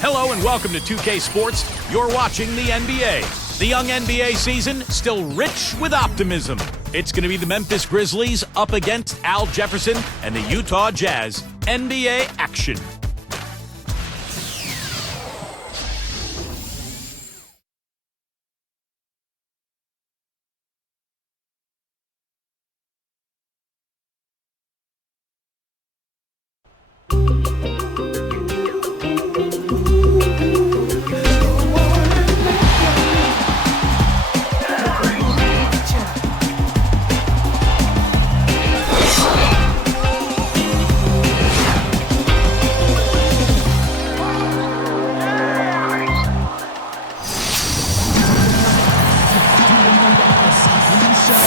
Hello and welcome to 2K Sports. You're watching the NBA. The young NBA season still rich with optimism. It's going to be the Memphis Grizzlies up against Al Jefferson and the Utah Jazz. NBA action.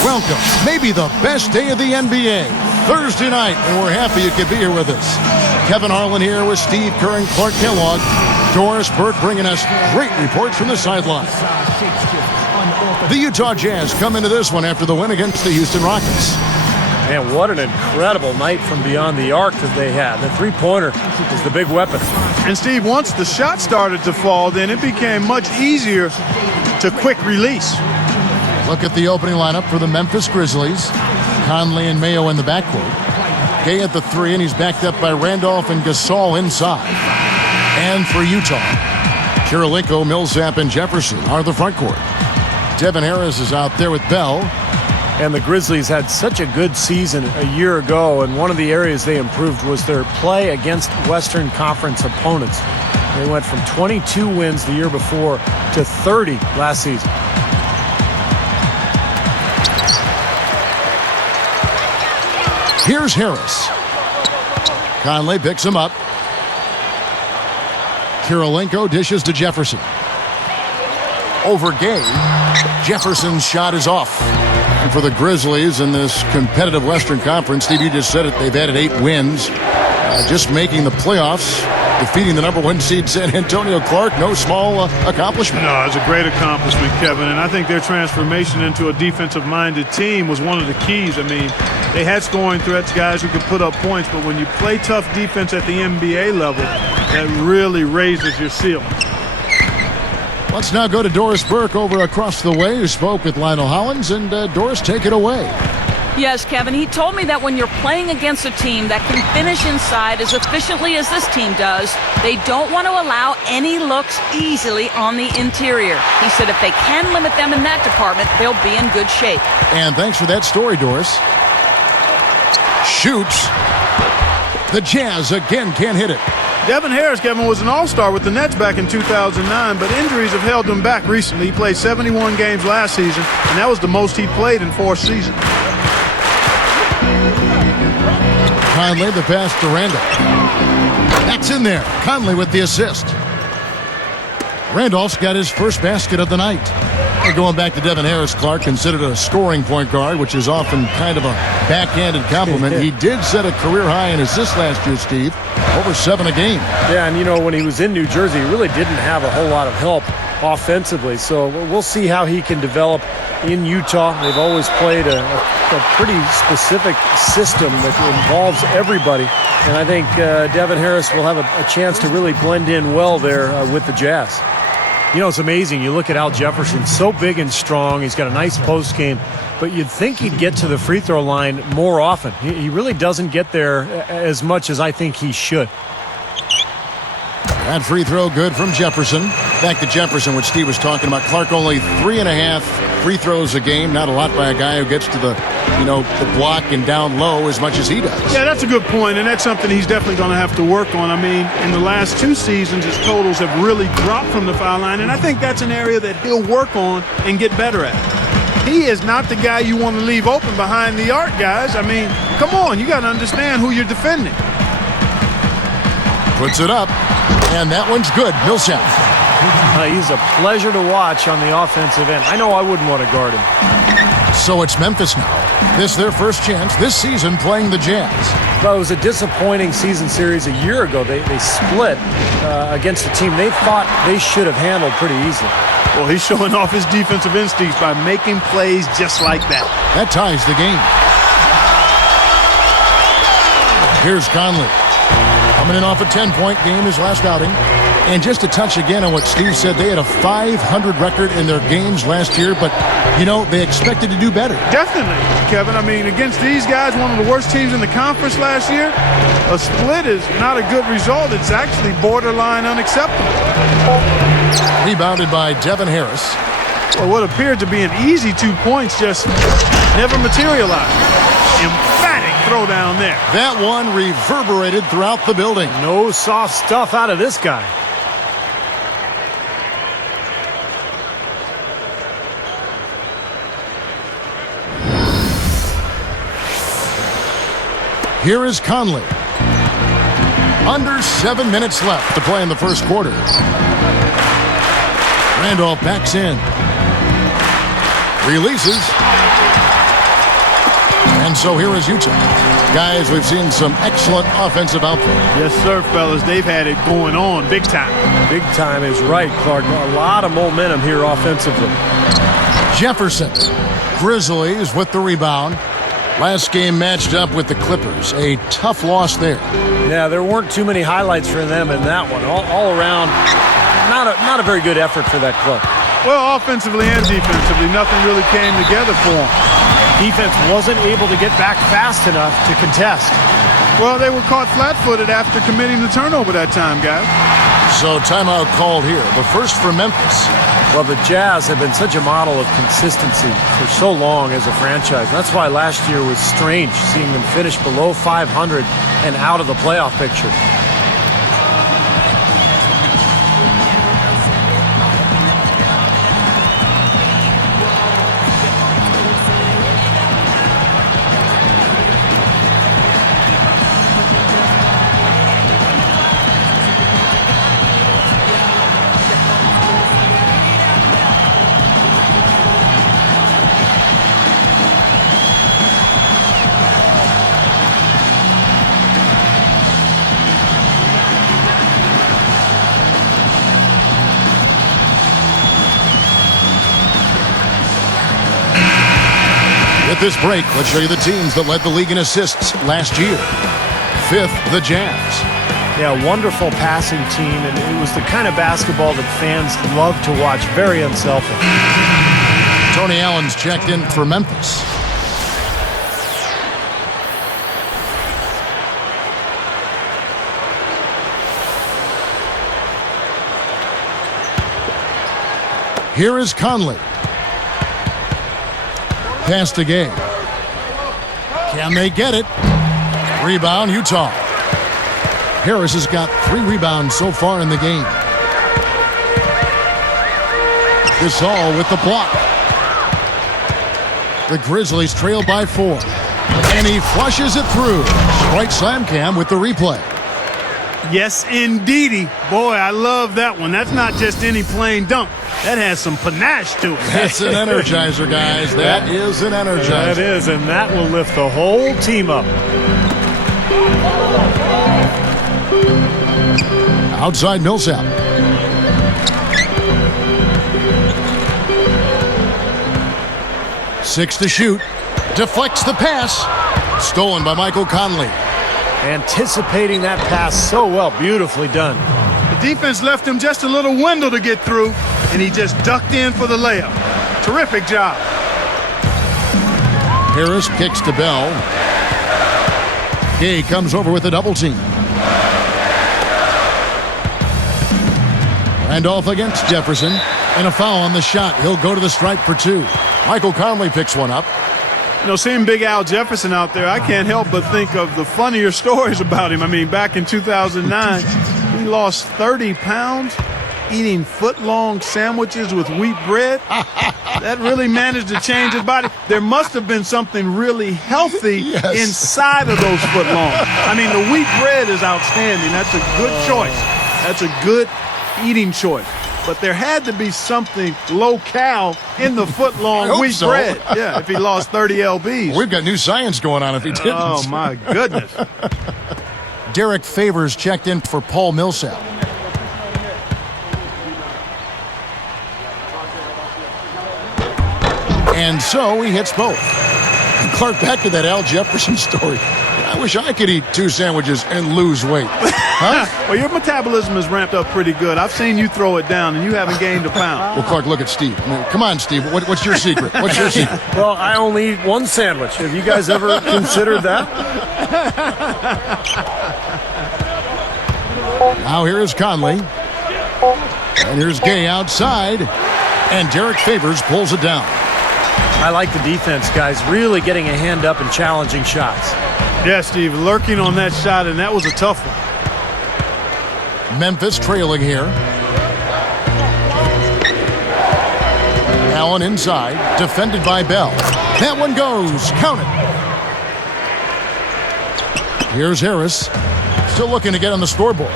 Welcome, maybe the best day of the NBA, Thursday night, and we're happy you could be here with us. Kevin Harlan here with Steve Kerr and Clark Kellogg. Doris Burke bringing us great reports from the sideline. The Utah Jazz come into this one after the win against the Houston Rockets. Man, what an incredible night from beyond the arc that they had. The three-pointer is the big weapon. And Steve, once the shot started to fall, then it became much easier to quick release. Look at the opening lineup for the Memphis Grizzlies. Conley and Mayo in the backcourt. Gay at the three, and he's backed up by Randolph and Gasol inside. And for Utah, Kirilenko, Millsap, and Jefferson are the front court. Devin Harris is out there with Bell. And the Grizzlies had such a good season a year ago, and one of the areas they improved was their play against Western Conference opponents. They went from 22 wins the year before to 30 last season. Here's Harris. Conley picks him up. Kirilenko dishes to Jefferson. Over Gay. Jefferson's shot is off. And for the Grizzlies in this competitive Western Conference, Steve, you just said it, they've added 8 wins. Just making the playoffs, defeating the #1 seed San Antonio. Clark, no small accomplishment. No, it's a great accomplishment, Kevin, and I think their transformation into a defensive-minded team was one of the keys. I mean, they had scoring threats, guys who could put up points, but when you play tough defense at the NBA level, that really raises your ceiling. Let's now go to Doris Burke over across the way, who spoke with Lionel Hollins, and Doris, take it away. Yes, Kevin, he told me that when you're playing against a team that can finish inside as efficiently as this team does, they don't want to allow any looks easily on the interior. He said if they can limit them in that department, they'll be in good shape. And thanks for that story, Doris. Shoots. The Jazz again can't hit it. Devin Harris, Kevin, was an all-star with the Nets back in 2009, but injuries have held him back recently. He played 71 games last season, and that was the most he'd played in 4 seasons. Conley, the pass to Randolph. That's in there. Conley with the assist. Randolph's got his first basket of the night. And going back to Devin Harris, Clark, considered a scoring point guard, which is often kind of a backhanded compliment. He did set a career high in assists last year, Steve. Over 7 a game. Yeah, and you know, when he was in New Jersey, he really didn't have a whole lot of help offensively. So we'll see how he can develop in Utah. They've always played a pretty specific system that involves everybody. And I think Devin Harris will have a chance to really blend in well there with the Jazz. You know, it's amazing. You look at Al Jefferson, so big and strong. He's got a nice post game. But you'd think he'd get to the free throw line more often. He really doesn't get there as much as I think he should. That free throw good from Jefferson. Back to Jefferson, which Steve was talking about. Clark only 3.5 free throws a game. Not a lot by a guy who gets to the block and down low as much as he does. Yeah, that's a good point, and that's something he's definitely going to have to work on. I mean, in the last 2 seasons, his totals have really dropped from the foul line, and I think that's an area that he'll work on and get better at. He is not the guy you want to leave open behind the arc, guys. I mean, come on, you got to understand who you're defending. Puts it up, and that one's good. Millsap. He's a pleasure to watch on the offensive end. I know I wouldn't want to guard him. So it's Memphis now. This is their first chance this season playing the Jazz. Well, it was a disappointing season series a year ago. They split against a team they thought they should have handled pretty easily. Well, he's showing off his defensive instincts by making plays just like that. That ties the game. Here's Conley. Coming in off a 10-point game his last outing. And just to touch again on what Steve said, they had a 500 record in their games last year, but, you know, they expected to do better. Definitely, Kevin. I mean, against these guys, one of the worst teams in the conference last year, a split is not a good result. It's actually borderline unacceptable. Rebounded by Devin Harris. Well, what appeared to be an easy 2 points just never materialized. Emphatic throwdown there. That one reverberated throughout the building. No soft stuff out of this guy. Here is Conley. Under 7 minutes left to play in the first quarter. Randolph backs in. Releases. And so here is Utah. Guys, we've seen some excellent offensive output. Yes, sir, fellas. They've had it going on big time. Big time is right, Clark. A lot of momentum here offensively. Jefferson. Grizzlies with the rebound. Last game matched up with the Clippers. A tough loss there. Yeah, there weren't too many highlights for them in that one. All around, not a very good effort for that club. Well, offensively and defensively, nothing really came together for them. Defense wasn't able to get back fast enough to contest. Well, they were caught flat-footed after committing the turnover that time, guys. So timeout called here. The first for Memphis. Well, the Jazz have been such a model of consistency for so long as a franchise. That's why last year was strange, seeing them finish below 500 and out of the playoff picture. At this break, let's show you the teams that led the league in assists last year. Fifth, the Jazz. Yeah, wonderful passing team, and it was the kind of basketball that fans love to watch. Very unselfish. Tony Allen's checked in for Memphis. Here is Conley. Pass to Gay. Can they get it? Rebound, Utah. Harris has got 3 rebounds so far in the game. Gasol with the block. The Grizzlies trail by 4. And he flushes it through. Right slam cam with the replay. Yes, indeedy. Boy, I love that one. That's not just any plain dunk. That has some panache to it. That's an energizer, guys. That is an energizer. That is, and that will lift the whole team up. Outside Millsap. Six to shoot. Deflects the pass. Stolen by Michael Conley. Anticipating that pass so well. Beautifully done. The defense left him just a little window to get through, and he just ducked in for the layup. Terrific job. Harris kicks to Bell. Gay comes over with a double team. Randolph against Jefferson, and a foul on the shot. He'll go to the stripe for 2. Michael Conley picks one up. You know, seeing Big Al Jefferson out there, I can't help but think of the funnier stories about him. I mean, back in 2009, he lost 30 pounds eating foot-long sandwiches with wheat bread. That really managed to change his body. There must have been something really healthy inside of those foot-long. I mean, the wheat bread is outstanding. That's a good choice. That's a good eating choice. But there had to be something low-cal in the foot-long wheat bread. Yeah, if he lost 30 lbs. We've got new science going on if he didn't. Oh, my goodness. Derek Favors checked in for Paul Millsap. And so he hits both. And Clark, back to that Al Jefferson story. I wish I could eat 2 sandwiches and lose weight. Huh? Well, your metabolism is ramped up pretty good. I've seen you throw it down, and you haven't gained a pound. Well, Clark, look at Steve. I mean, come on, Steve. What's your secret? What's your secret? Well, I only eat 1 sandwich. Have you guys ever considered that? Now here's Conley. And here's Gay outside. And Derek Favors pulls it down. I like the defense, guys. Really getting a hand up and challenging shots. Yeah, Steve, lurking on that shot, and that was a tough one. Memphis trailing here. Allen inside, defended by Bell. That one goes. Count it. Here's Harris. Still looking to get on the scoreboard.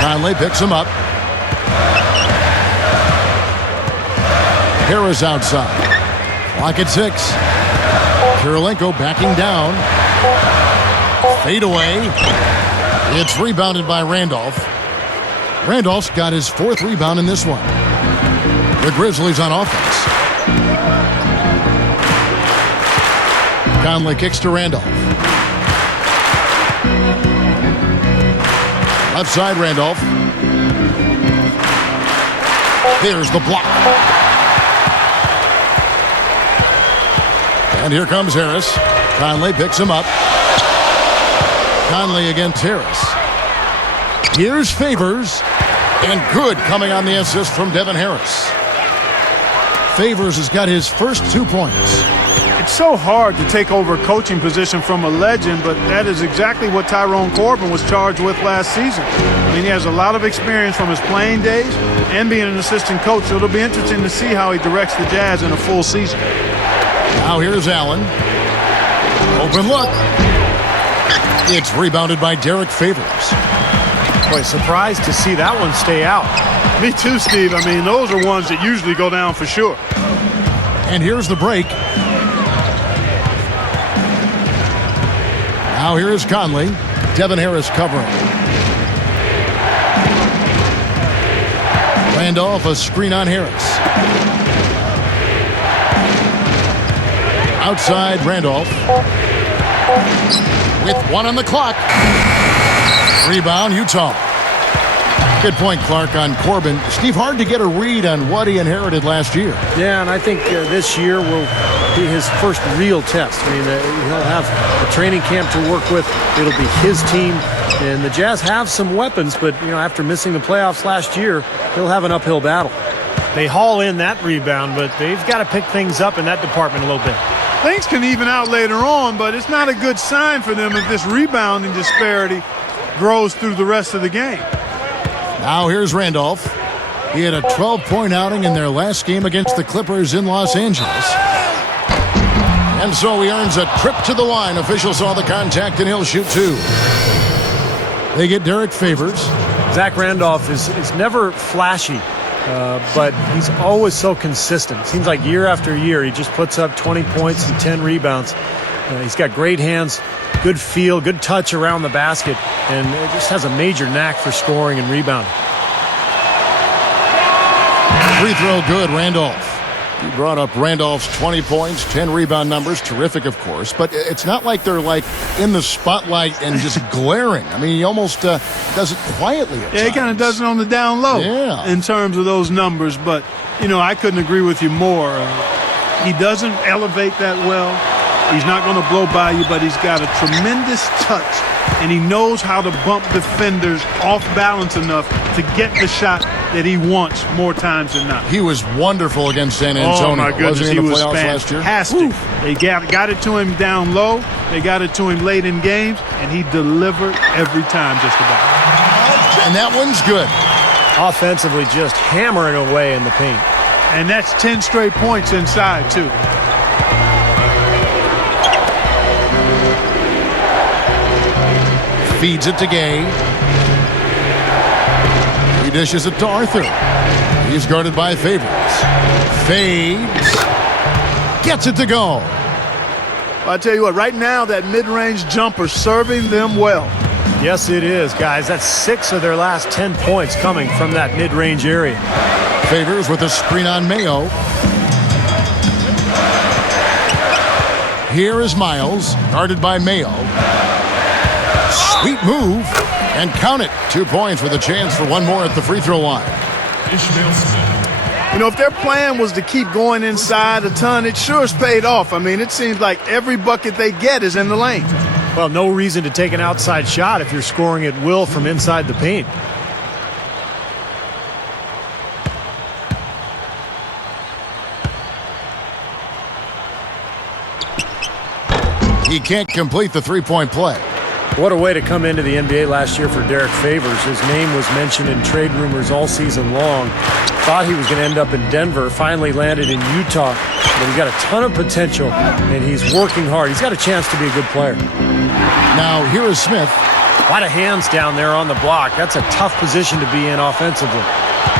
Conley picks him up. Harris outside. Clock at 6. Kirilenko backing down. Fade away. It's rebounded by Randolph. Randolph's got his 4th rebound in this one. The Grizzlies on offense. Conley kicks to Randolph. Left side, Randolph. There's the block. And here comes Harris. Conley picks him up. Conley against Harris. Here's Favors. And good coming on the assist from Devin Harris. Favors has got his first 2 points. It's so hard to take over a coaching position from a legend, but that is exactly what Tyrone Corbin was charged with last season. I mean, he has a lot of experience from his playing days and being an assistant coach, so it'll be interesting to see how he directs the Jazz in a full season. Now here's Allen. Open look. It's rebounded by Derek Favors. Boy, surprised to see that one stay out. Me too, Steve. I mean, those are ones that usually go down for sure. And here's the break. Now here's Conley. Devin Harris covering. Randolph, a screen on Harris. Outside, Randolph. With 1 on the clock. Rebound, Utah. Good point, Clark, on Corbin. Steve, hard to get a read on what he inherited last year. Yeah, and I think this year will be his first real test. I mean, he'll have a training camp to work with. It'll be his team. And the Jazz have some weapons, but, you know, after missing the playoffs last year, he'll have an uphill battle. They haul in that rebound, but they've got to pick things up in that department a little bit. Things can even out later on, but it's not a good sign for them if this rebounding disparity grows through the rest of the game. Now here's Randolph. He had a 12-point outing in their last game against the Clippers in Los Angeles. And so he earns a trip to the line. Officials saw the contact, and he'll shoot 2. They get Derek Favors. Zach Randolph is never flashy, but he's always so consistent. Seems like year after year he just puts up 20 points and 10 rebounds. He's got great hands, good feel, good touch around the basket, and just has a major knack for scoring and rebounding. Free throw good, Randolph. He brought up Randolph's 20 points, 10 rebound numbers. Terrific, of course, but it's not like they're like in the spotlight and just glaring. I mean, he almost does it quietly at Yeah, he kind of does it on the down low in terms of those numbers, but, you know, I couldn't agree with you more. He doesn't elevate that well. He's not going to blow by you, but he's got a tremendous touch, and he knows how to bump defenders off balance enough to get the shot that he wants more times than not. He was wonderful against San Antonio. Oh, my goodness, he was fantastic. They got it to him down low. They got it to him late in games, and he delivered every time just about. And that one's good. Offensively, just hammering away in the paint. And that's 10 straight points inside, too. Feeds it to Gay. He dishes it to Arthur. He's guarded by Favors. Fades. Gets it to go. Well, I tell you what, right now that mid-range jumper serving them well. Yes, it is, guys. That's 6 of their last 10 points coming from that mid-range area. Favors with a screen on Mayo. Here is Miles, guarded by Mayo. Sweet move, and count it. 2 points with a chance for one more at the free throw line. You know, if their plan was to keep going inside a ton, it sure has paid off. I mean, it seems like every bucket they get is in the lane. Well, no reason to take an outside shot if you're scoring at will from inside the paint. He can't complete the three-point play. What a way to come into the NBA last year for Derek Favors. His name was mentioned in trade rumors all season long. Thought he was going to end up in Denver, finally landed in Utah. But he's got a ton of potential, and he's working hard. He's got a chance to be a good player. Now, here is Smith. A lot of hands down there on the block. That's a tough position to be in offensively.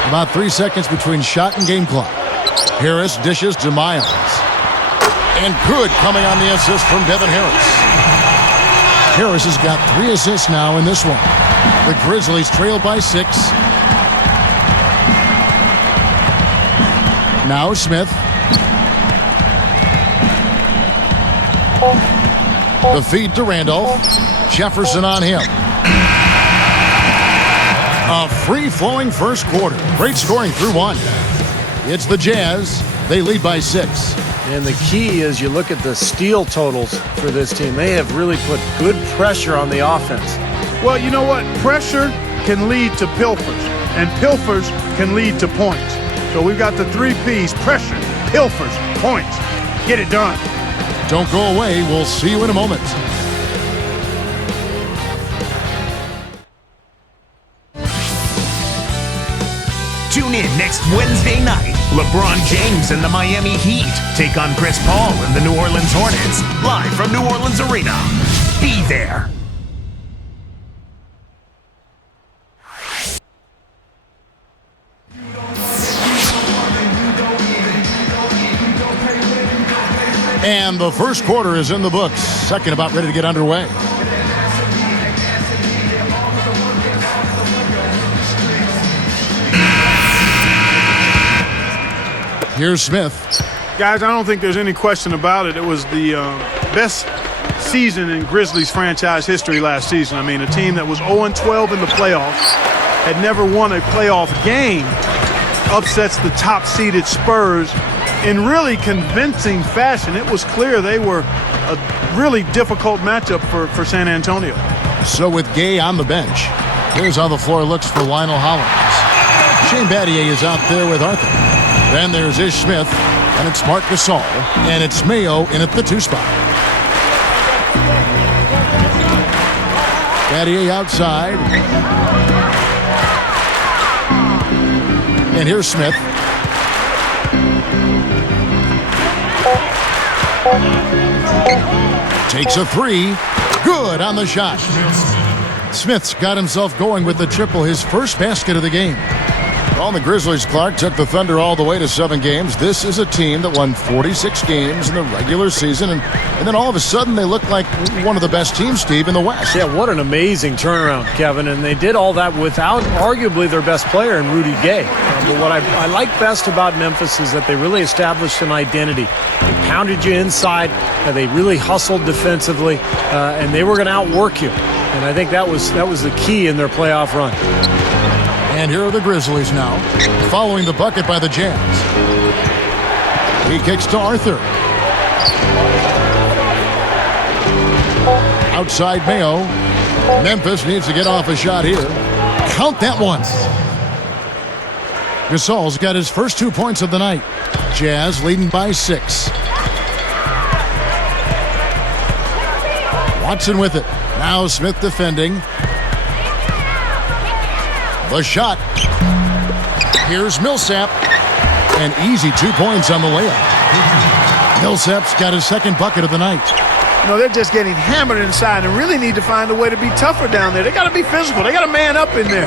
About 3 seconds between shot and game clock. Harris dishes to Miles. And good coming on the assist from Devin Harris. Harris has got 3 assists now in this one. The Grizzlies trail by 6. Now Smith. The feed to Randolph. Jefferson on him. A free-flowing first quarter. Great scoring through 1. It's the Jazz. They lead by 6. And the key is you look at the steal totals for this team. They have really put good pressure on the offense. Well, you know what? Pressure can lead to pilfers, and pilfers can lead to points. So we've got the 3 Ps: pressure, pilfers, points. Get it done. Don't go away. We'll see you in a moment. Tune in next Wednesday night. LeBron James and the Miami Heat take on Chris Paul and the New Orleans Hornets, live from New Orleans Arena. Be there. And the first quarter is in the books. Second about ready to get underway. Here's Smith. Guys, I don't think there's any question about it. It was the best season in Grizzlies franchise history last season. I mean, a team that was 0-12 in the playoffs, had never won a playoff game, upsets the top-seeded Spurs in really convincing fashion. It was clear they were a really difficult matchup for San Antonio. So with Gay on the bench, here's how the floor looks for Lionel Hollins. Shane Battier is out there with Arthur. Then there's Ish Smith, and it's Marc Gasol, and it's Mayo in at the 2 spot. Battier outside. And here's Smith. Takes a 3. Good on the shot. Smith's got himself going with the triple, his first basket of the game. Well, the Grizzlies, Clark, took the Thunder all the way to 7 games. This is a team that won 46 games in the regular season, and then all of a sudden they look like one of the best teams, Steve, in the West. Yeah, what an amazing turnaround, Kevin. And they did all that without arguably their best player in Rudy Gay. But what I like best about Memphis is that they really established an identity. They pounded you inside. They really hustled defensively, and they were going to outwork you. And I think that was the key in their playoff run. And here are the Grizzlies now, following the bucket by the Jazz. He kicks to Arthur. Outside Mayo. Memphis needs to get off a shot here. Count that one. Gasol's got his first 2 points of the night. Jazz leading by 6. Watson with it. Now Smith defending. The shot. Here's Millsap. An easy 2 points on the layup. Millsap's got his second bucket of the night. You know, they're just getting hammered inside and really need to find a way to be tougher down there. They got to be physical. They got to man up in there.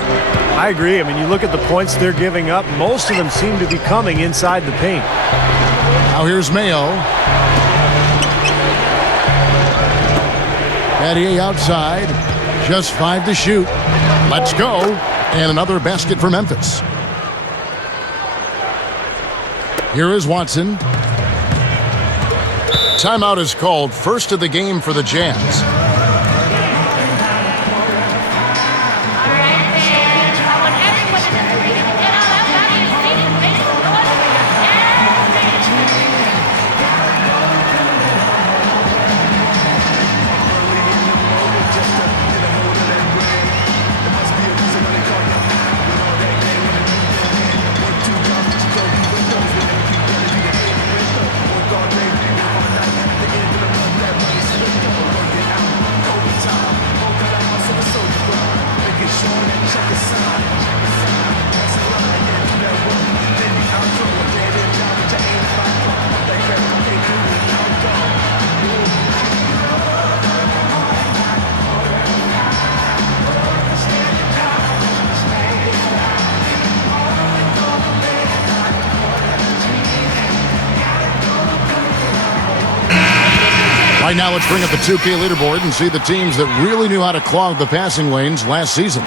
I agree. I mean, you look at the points they're giving up. Most of them seem to be coming inside the paint. Now here's Mayo. Battier outside. Just 5 to shoot. Let's go. And another basket for Memphis. Here is Watson. Timeout is called. First of the game for the Jazz. Right now, let's bring up the 2K leaderboard and see the teams that really knew how to clog the passing lanes last season.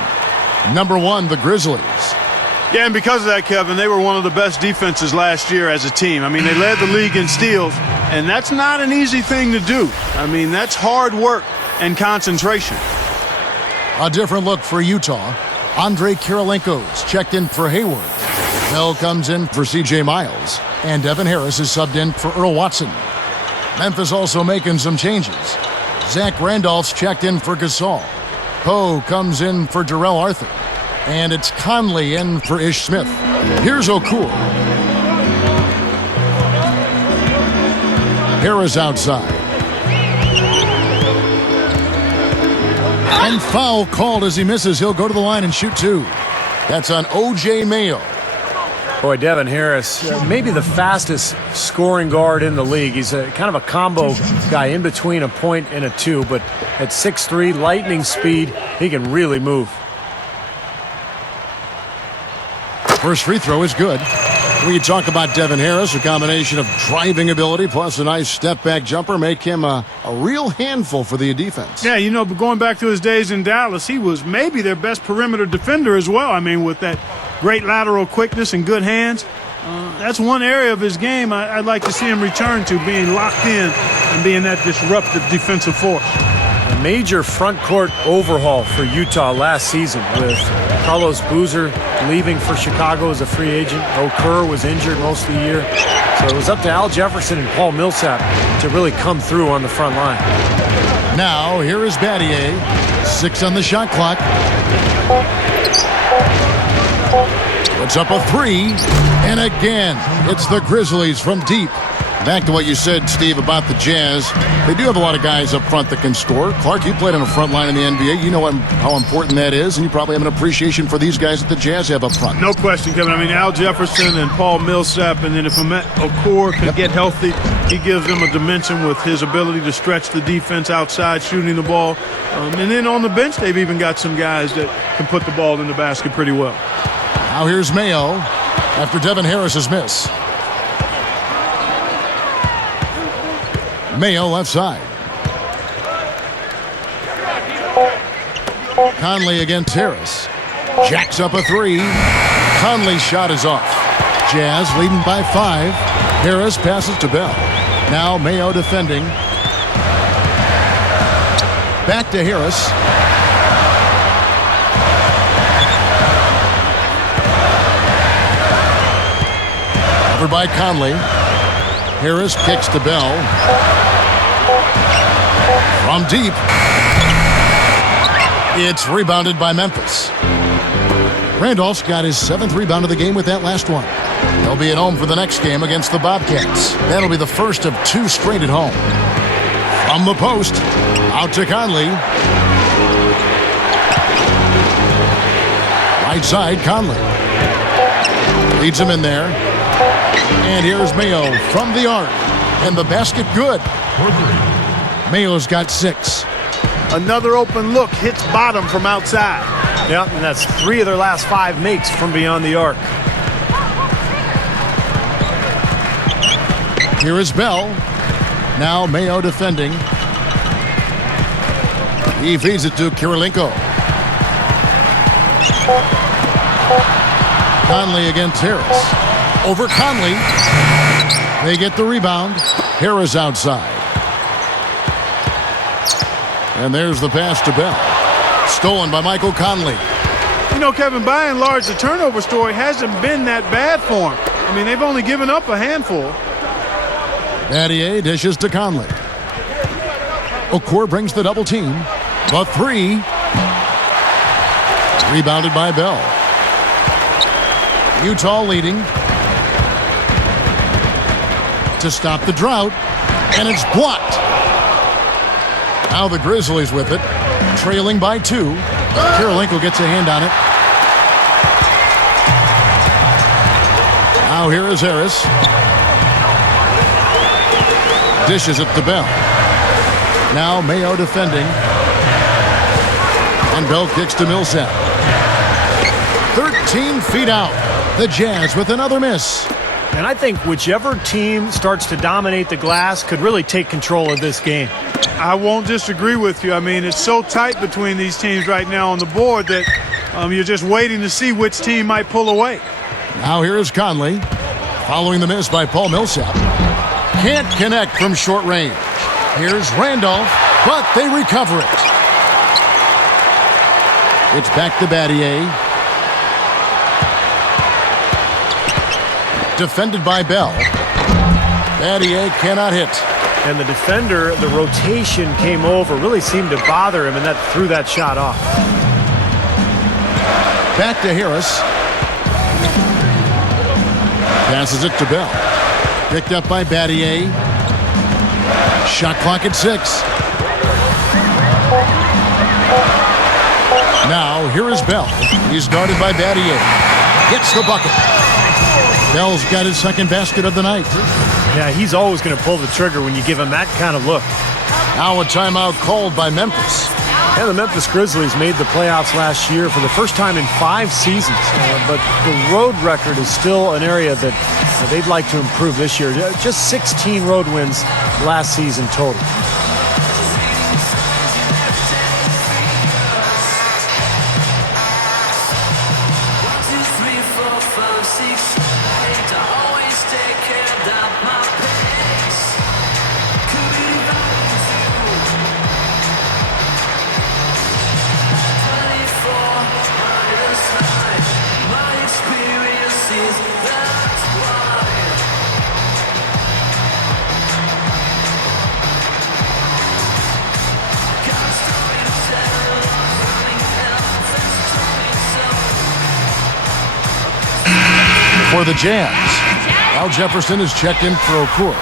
Number 1, the Grizzlies. Yeah, and because of that, Kevin, they were one of the best defenses last year as a team. I mean, they led the league in steals, and that's not an easy thing to do. I mean, that's hard work and concentration. A different look for Utah. Andre Kirilenko's checked in for Hayward. Bell comes in for C.J. Miles, and Devin Harris is subbed in for Earl Watson. Memphis also making some changes. Zach Randolph's checked in for Gasol. Poe comes in for Darrell Arthur. And it's Conley in for Ish Smith. Here's O'Cool. Harris outside. And foul called as he misses. He'll go to the line and shoot 2. That's on O.J. Mayo. Boy, Devin Harris, maybe the fastest scoring guard in the league. He's a kind of a combo guy in between a point and a 2, but at 6'3", lightning speed, he can really move. First free throw is good. When you talk about Devin Harris, a combination of driving ability plus a nice step-back jumper make him a real handful for the defense. Yeah, you know, but going back to his days in Dallas, he was maybe their best perimeter defender as well. I mean, with that great lateral quickness and good hands. That's one area of his game I'd like to see him return to, being locked in and being that disruptive defensive force. A major front court overhaul for Utah last season with Carlos Boozer leaving for Chicago as a free agent. Okur was injured most of the year. So it was up to Al Jefferson and Paul Millsap to really come through on the front line. Now, here is Battier. 6 on the shot clock. Puts up a 3. And again, it's the Grizzlies from deep. Back to what you said, Steve, about the Jazz. They do have a lot of guys up front that can score. Clark, you played on the front line in the NBA. You know how important that is, and you probably have an appreciation for these guys that the Jazz have up front. No question, Kevin. I mean, Al Jefferson and Paul Millsap, and then if Ahmet Okur can get healthy, he gives them a dimension with his ability to stretch the defense outside, shooting the ball. And then on the bench, they've even got some guys that can put the ball in the basket pretty well. Now here's Mayo after Devin Harris's miss. Mayo left side. Conley against Harris. Jacks up a 3. Conley's shot is off. Jazz leading by 5. Harris passes to Bell. Now Mayo defending. Back to Harris. Covered by Conley. Harris kicks to Bell. From deep. It's rebounded by Memphis. Randolph's got his 7th rebound of the game with that last one. He'll be at home for the next game against the Bobcats. That'll be the first of 2 straight at home. From the post, out to Conley. Right side, Conley. Leads him in there. And here's Mayo from the arc. And the basket good. Mayo's got 6. Another open look, hits bottom from outside. Yep, and that's 3 of their last 5 makes from beyond the arc. Here is Bell. Now Mayo defending. He feeds it to Kirilenko. Conley against Harris. Over Conley. They get the rebound. Harris outside. And there's the pass to Bell. Stolen by Michael Conley. You know, Kevin, by and large, the turnover story hasn't been that bad for him. I mean, they've only given up a handful. Battier dishes to Conley. Okur brings the double team. The three. Rebounded by Bell. Utah leading. To stop the drought. And it's blocked. Now the Grizzlies with it. Trailing by 2. Kirilenko gets a hand on it. Now here is Harris. Dishes it to Bell. Now Mayo defending. And Bell kicks to Millsap. 13 feet out. The Jazz with another miss. And I think whichever team starts to dominate the glass could really take control of this game. I won't disagree with you. I mean, it's so tight between these teams right now on the board that you're just waiting to see which team might pull away. Now here is Conley. Following the miss by Paul Millsap. Can't connect from short range. Here's Randolph, but they recover it. It's back to Battier. Defended by Bell. Battier cannot hit. And the defender, the rotation came over, really seemed to bother him, and that threw that shot off. Back to Harris. Passes it to Bell. Picked up by Battier. Shot clock at 6. Now, here is Bell. He's guarded by Battier. Gets the bucket. Bell's got his second basket of the night. Yeah, he's always going to pull the trigger when you give him that kind of look. Now a timeout called by Memphis. Yeah, the Memphis Grizzlies made the playoffs last year for the first time in 5 seasons. But the road record is still an area that they'd like to improve this year. Just 16 road wins last season total. For the Jazz, Al Jefferson is checked in for Okur.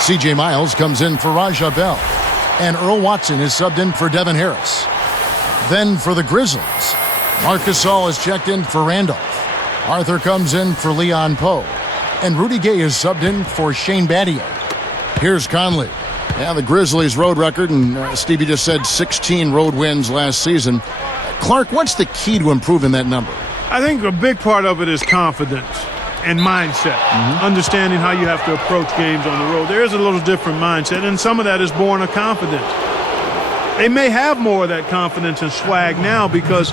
C.J. Miles comes in for Raja Bell. And Earl Watson is subbed in for Devin Harris. Then for the Grizzlies, Marc Gasol is checked in for Randolph. Arthur comes in for Leon Poe. And Rudy Gay is subbed in for Shane Battier. Here's Conley. Yeah, the Grizzlies' road record, and Stevie just said 16 road wins last season. Clark, what's the key to improving that number? I think a big part of it is confidence and mindset, understanding how you have to approach games on the road. There is a little different mindset, and some of that is born of confidence. They may have more of that confidence and swag now because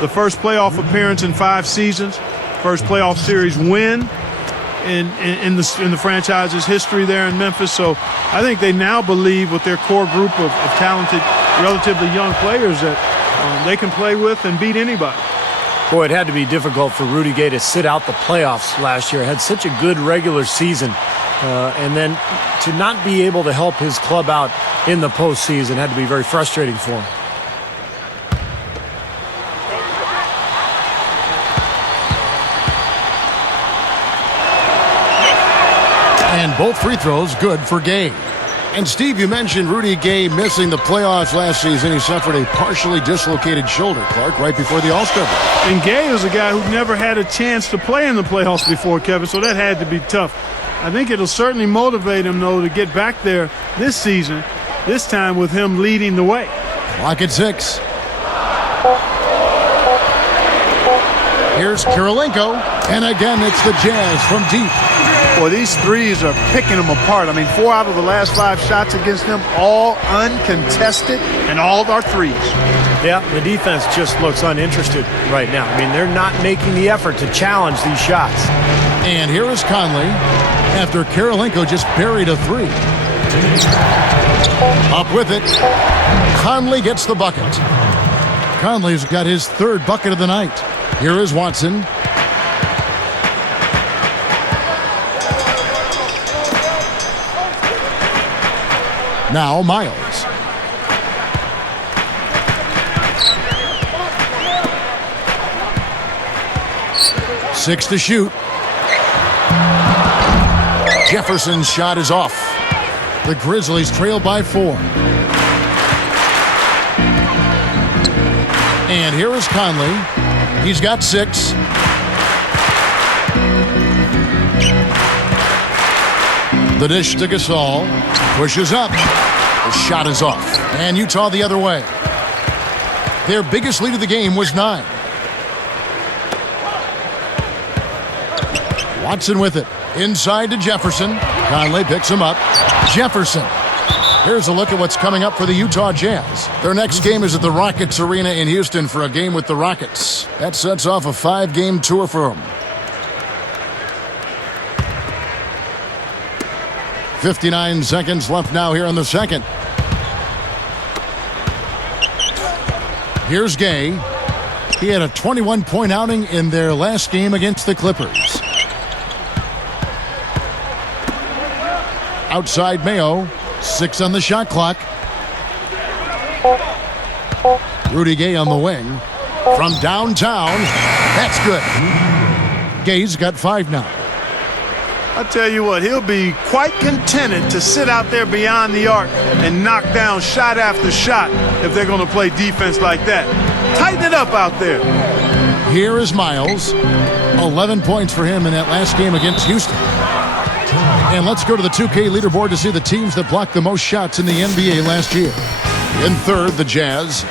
the first playoff appearance in 5 seasons, first playoff series win in the franchise's history there in Memphis. So I think they now believe with their core group of talented, relatively young players that they can play with and beat anybody. Boy, it had to be difficult for Rudy Gay to sit out the playoffs last year. Had such a good regular season. And then to not be able to help his club out in the postseason had to be very frustrating for him. And both free throws good for Gay. And Steve, you mentioned Rudy Gay missing the playoffs last season. He suffered a partially dislocated shoulder, Clark, right before the All-Star break. And Gay was a guy who never had a chance to play in the playoffs before, Kevin, so that had to be tough. I think it'll certainly motivate him, though, to get back there this season, this time with him leading the way. Clock at 6. Here's Kirilenko, and again it's the Jazz from deep. Boy, these threes are picking them apart. I mean, 4 out of the last 5 shots against them, all uncontested, and all are threes. Yeah, the defense just looks uninterested right now. I mean, they're not making the effort to challenge these shots. And here is Conley after Kirilenko just buried a 3. Up with it. Conley gets the bucket. Conley's got his 3rd bucket of the night. Here is Watson. Now Miles. Six to shoot. Jefferson's shot is off. The Grizzlies trail by 4. And here is Conley. He's got 6. The dish to Gasol. Pushes up. The shot is off. And Utah the other way. Their biggest lead of the game was 9. Watson with it. Inside to Jefferson. Conley picks him up. Jefferson. Here's a look at what's coming up for the Utah Jazz. Their next game is at the Rockets Arena in Houston for a game with the Rockets. That sets off a 5-game tour for them. 59 seconds left now here in the second. Here's Gay. He had a 21-point outing in their last game against the Clippers. Outside Mayo. 6 on the shot clock. Rudy Gay on the wing. From downtown. That's good. Gay's got 5 now. I tell you what, he'll be quite contented to sit out there beyond the arc and knock down shot after shot if they're going to play defense like that. Tighten it up out there. Here is Miles. 11 points for him in that last game against Houston. And let's go to the 2K leaderboard to see the teams that blocked the most shots in the NBA last year. In 3rd, the Jazz.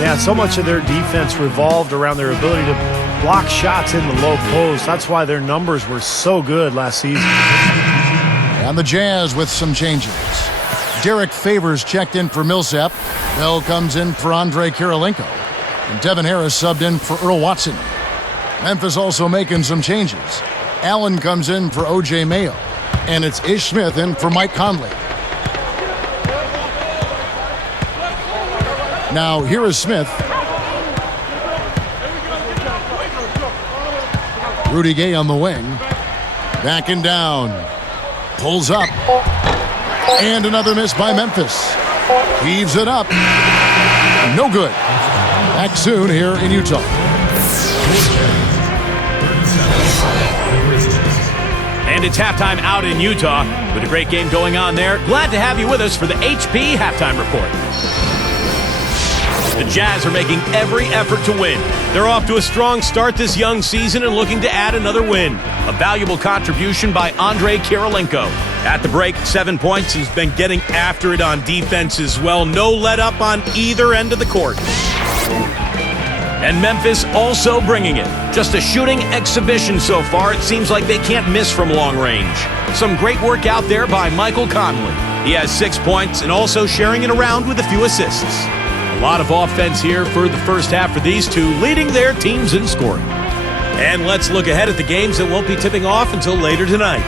Yeah, so much of their defense revolved around their ability to block shots in the low post. That's why their numbers were so good last season. And the Jazz with some changes. Derek Favors checked in for Millsap. Bell comes in for Andre Kirilenko. And Devin Harris subbed in for Earl Watson. Memphis also making some changes. Allen comes in for O.J. Mayo. And it's Ish Smith in for Mike Conley. Now, here is Smith. Rudy Gay on the wing. Backing down. Pulls up. And another miss by Memphis. Heaves it up. No good. Back soon here in Utah. And it's halftime out in Utah with a great game going on there. Glad to have you with us for the HP Halftime Report. The Jazz are making every effort to win. They're off to a strong start this young season and looking to add another win. A valuable contribution by Andre Kirilenko. At the break, 7 points. He's been getting after it on defense as well. No let up on either end of the court. And Memphis also bringing it. Just a shooting exhibition so far. It seems like they can't miss from long range. Some great work out there by Michael Conley. He has 6 points and also sharing it around with a few assists. A lot of offense here for the first half for these two, leading their teams in scoring. And let's look ahead at the games that won't be tipping off until later tonight.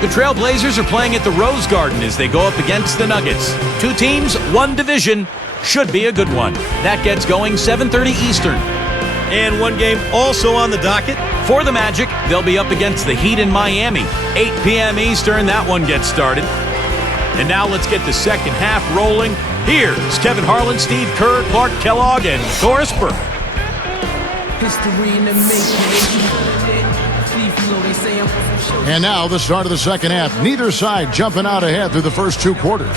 The Trailblazers are playing at the Rose Garden as they go up against the Nuggets. 2 teams, 1 division. Should be a good one. That gets going 7:30 Eastern. And 1 game also on the docket. For the Magic, they'll be up against the Heat in Miami. 8 p.m. Eastern, that one gets started. And now let's get the second half rolling. Here's Kevin Harlan, Steve Kerr, Clark Kellogg, and Doris Burke. And now the start of the second half. Neither side jumping out ahead through the first 2 quarters.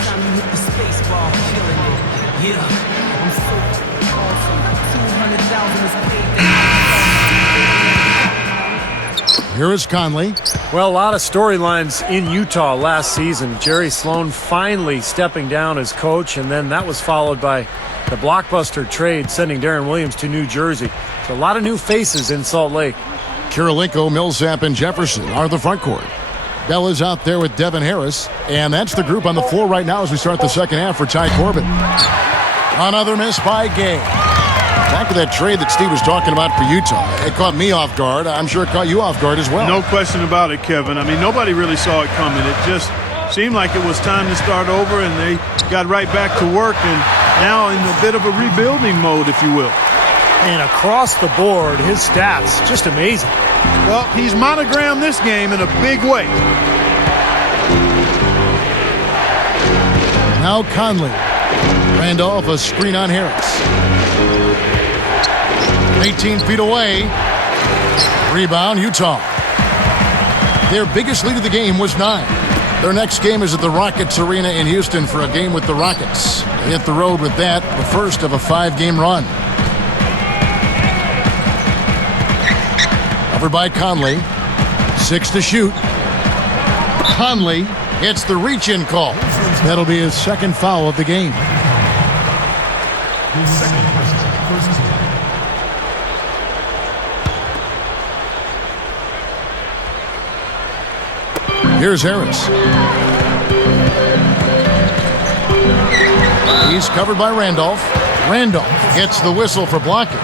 Here is Conley. Well, a lot of storylines in Utah last season. Jerry Sloan finally stepping down as coach, and then that was followed by the blockbuster trade sending Darren Williams to New Jersey. So a lot of new faces in Salt Lake. Kirilenko, Millsap, and Jefferson are the front court. Bell is out there with Devin Harris, and that's the group on the floor right now as we start the second half for Ty Corbin. Another miss by Gay. Back to that trade that Steve was talking about for Utah. It caught me off guard. I'm sure it caught you off guard as well. No question about it, Kevin. I mean, nobody really saw it coming. It just seemed like it was time to start over, and they got right back to work, and now in a bit of a rebuilding mode, if you will. And across the board, his stats, just amazing. Well, he's monogrammed this game in a big way. Now Conley. Randolph, a screen on Harris. 18 feet away. Rebound, Utah. Their biggest lead of the game was 9. Their next game is at the Rockets Arena in Houston for a game with the Rockets. They hit the road with that, the first of a 5-game run. Covered by Conley. 6 to shoot. Conley hits the reach-in call. That'll be his second foul of the game. Here's Harris. He's covered by Randolph. Randolph gets the whistle for blocking.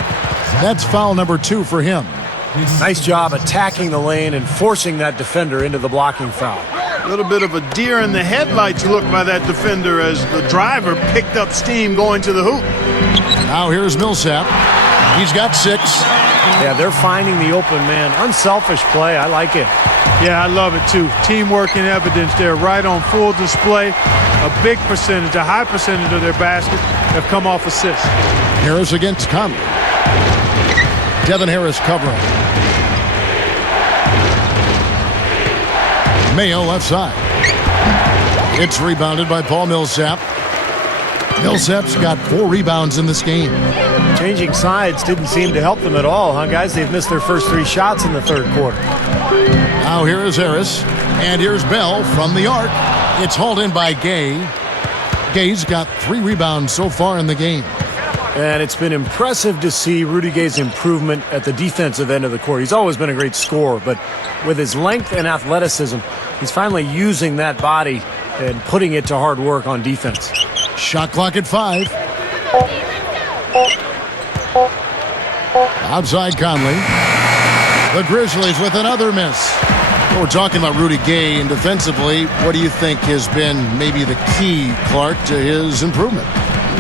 That's foul number 2 for him. Nice job attacking the lane and forcing that defender into the blocking foul. A little bit of a deer in the headlights look by that defender as the driver picked up steam going to the hoop. Now here's Millsap. He's got 6. Yeah, they're finding the open man. Unselfish play. I like it. Yeah, I love it too. Teamwork in evidence there, right on full display. A big percentage, a high percentage of their baskets have come off assists. Harris against Conley. Devin Harris covering. Mayo left side. It's rebounded by Paul Millsap. Millsap's got 4 rebounds in this game. Changing sides didn't seem to help them at all, huh, guys? They've missed their first 3 shots in the third quarter. Now here is Harris. And here's Bell from the arc. It's hauled in by Gay. Gay's got 3 rebounds so far in the game. And it's been impressive to see Rudy Gay's improvement at the defensive end of the court. He's always been a great scorer, but with his length and athleticism, he's finally using that body and putting it to hard work on defense. Shot clock at 5. Outside Conley. The Grizzlies with another miss. We're talking about Rudy Gay, and defensively, what do you think has been maybe the key, Clark, to his improvement?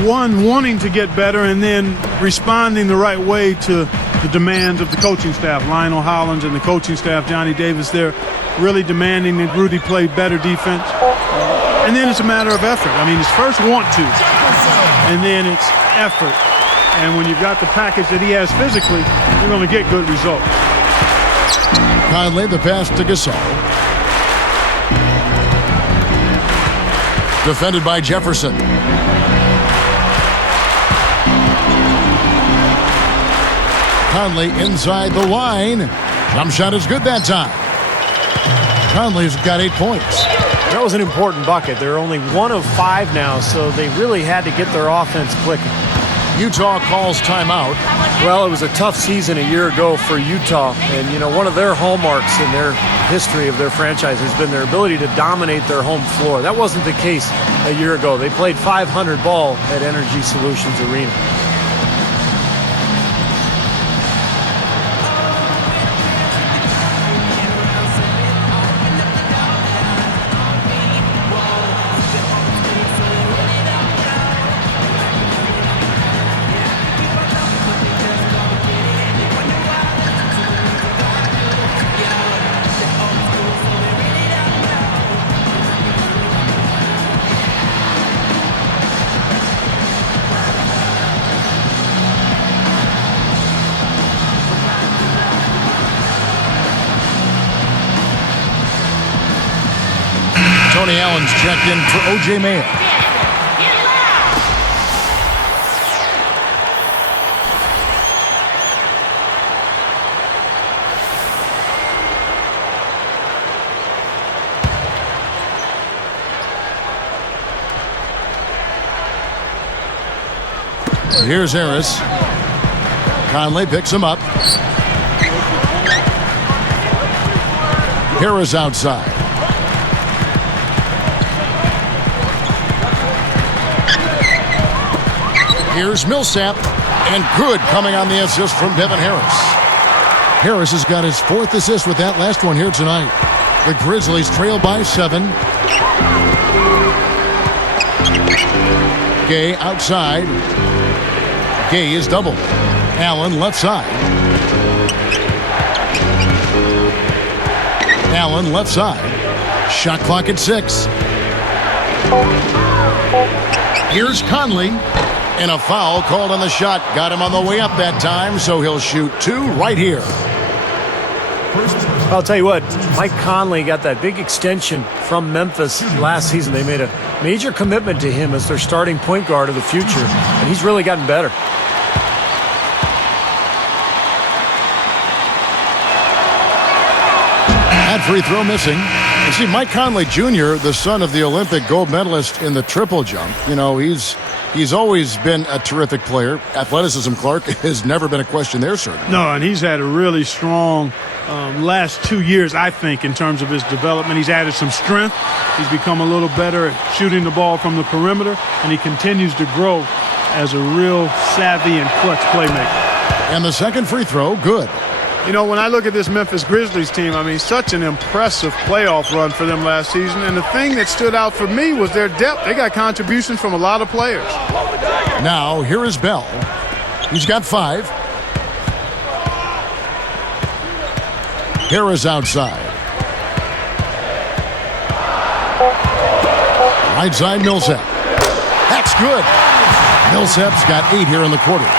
One, wanting to get better, and then responding the right way to the demands of the coaching staff. Lionel Hollins and the coaching staff, Johnny Davis, they're really demanding that Rudy play better defense. And then it's a matter of effort. I mean, it's first want to, and then it's effort. And when you've got the package that he has physically, you're going to get good results. Conley, the pass to Gasol. Defended by Jefferson. Conley inside the line. Jump shot is good that time. Conley's got 8 points. That was an important bucket. They're only 1 of 5 now, so they really had to get their offense clicking. Utah calls timeout. Well, it was a tough season a year ago for Utah, and you know, one of their hallmarks in their history of their franchise has been their ability to dominate their home floor. That wasn't the case a year ago. They played 500 ball at Energy Solutions Arena. Tony Allen's checked in for O.J. Mayo. Here's Harris. Conley picks him up. Harris outside. Here's Millsap, and good coming on the assist from Devin Harris. Harris has got his 4th assist with that last one here tonight. The Grizzlies trail by 7. Gay outside. Gay is doubled. Allen left side. Allen left side. Shot clock at 6. Here's Conley. And a foul called on the shot. Got him on the way up that time, so he'll shoot 2 right here. I'll tell you what, Mike Conley got that big extension from Memphis last season. They made a major commitment to him as their starting point guard of the future, and he's really gotten better. That free throw missing. You see, Mike Conley Jr., the son of the Olympic gold medalist in the triple jump, you know, he's always been a terrific player. Athleticism, Clark, has never been a question there, certainly. No, and he's had a really strong last 2 years, I think, in terms of his development. He's added some strength. He's become a little better at shooting the ball from the perimeter, and he continues to grow as a real savvy and clutch playmaker. And the second free throw, good. You know, when I look at this Memphis Grizzlies team, I mean, such an impressive playoff run for them last season. And the thing that stood out for me was their depth. They got contributions from a lot of players. Now, here is Bell. He's got 5. Harris outside. Right side, Millsap. That's good. Millsap's got 8 here in the quarter.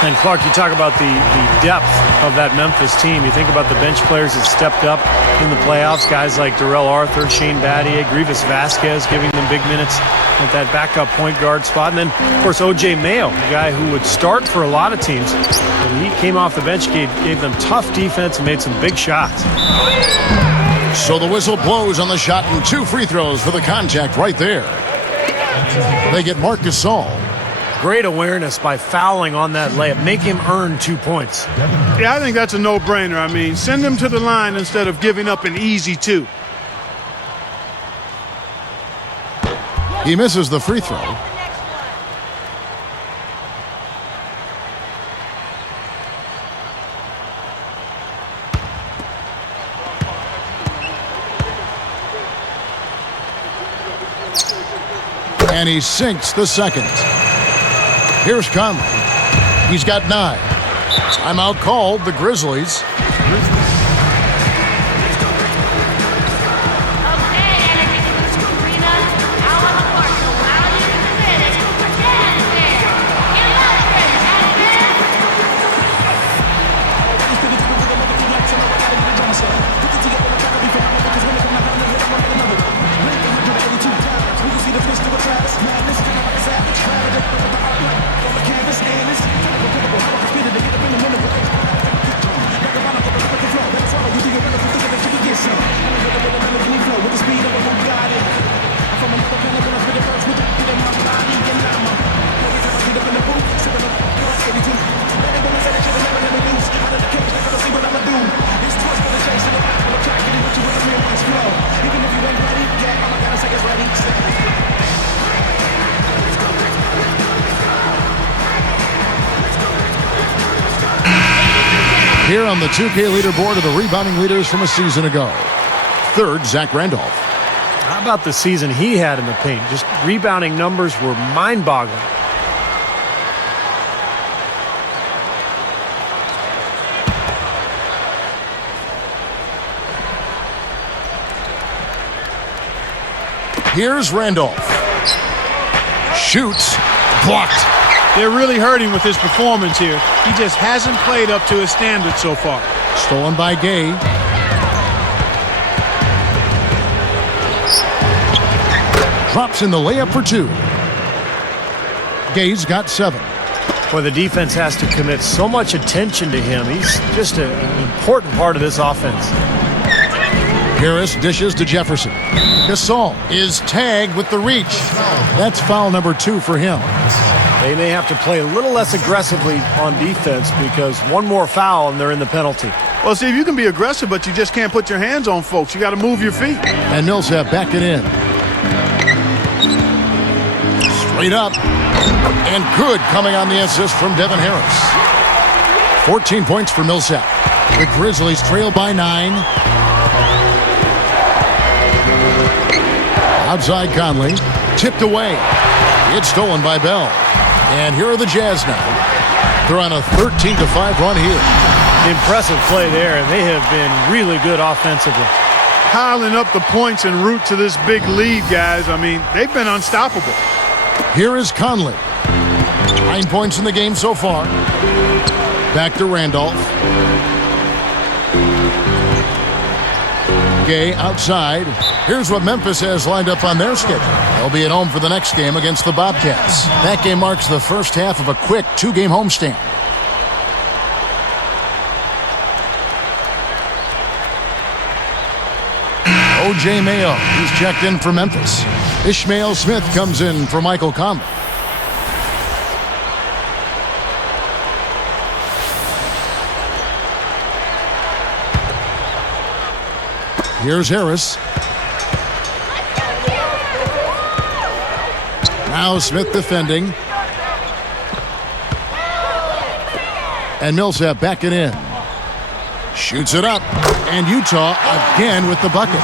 And Clark, you talk about the depth of that Memphis team. You think about the bench players that stepped up in the playoffs, guys like Darrell Arthur, Shane Battier, Grievous Vasquez, giving them big minutes at that backup point guard spot. And then, of course, O.J. Mayo, a guy who would start for a lot of teams. When he came off the bench, gave them tough defense and made some big shots. So the whistle blows on the shot and 2 free throws for the contact right there. They get Marc Gasol. Great awareness by fouling on that layup. Make him earn 2 points. Yeah, I think that's a no-brainer. I mean, send him to the line instead of giving up an easy 2. He misses the free throw. And he sinks the second. Here's Conley. He's got 9. Timeout called, the Grizzlies. Here on the 2K leaderboard are the rebounding leaders from a season ago. 3rd, Zach Randolph. How about the season he had in the paint? Just rebounding numbers were mind-boggling. Here's Randolph. Shoots. Blocked. They're really hurting with his performance here. He just hasn't played up to his standards so far. Stolen by Gay. Drops in the layup for 2. Gay's got 7. Well, the defense has to commit so much attention to him. He's just an important part of this offense. Harris dishes to Jefferson. Gasol is tagged with the reach. That's foul number 2 for him. They may have to play a little less aggressively on defense because one more foul and they're in the penalty. Well, Steve, you can be aggressive, but you just can't put your hands on folks. You got to move your feet. And Millsap back it in. Straight up. And good coming on the assist from Devin Harris. 14 points for Millsap. The Grizzlies trail by 9. Outside Conley. Tipped away. It's stolen by Bell. And here are the Jazz now. They're on a 13-5 run here. Impressive play there, and they have been really good offensively. Piling up the points en route to this big lead, guys. I mean, they've been unstoppable. Here is Conley. 9 points in the game so far. Back to Randolph. Gay outside. Here's what Memphis has lined up on their schedule. They'll be at home for the next game against the Bobcats. That game marks the first half of a quick 2-game homestand. O.J. Mayo, he's checked in for Memphis. Ishmael Smith comes in for Michael Conley. Here's Harris. Now Smith defending. And Millsap back it in. Shoots it up. And Utah again with the bucket.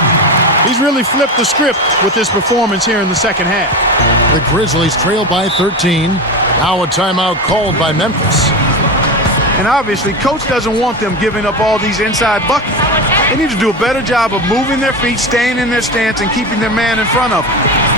He's really flipped the script with his performance here in the second half. The Grizzlies trail by 13. Now a timeout called by Memphis. And obviously, Coach doesn't want them giving up all these inside buckets. They need to do a better job of moving their feet, staying in their stance, and keeping their man in front of them.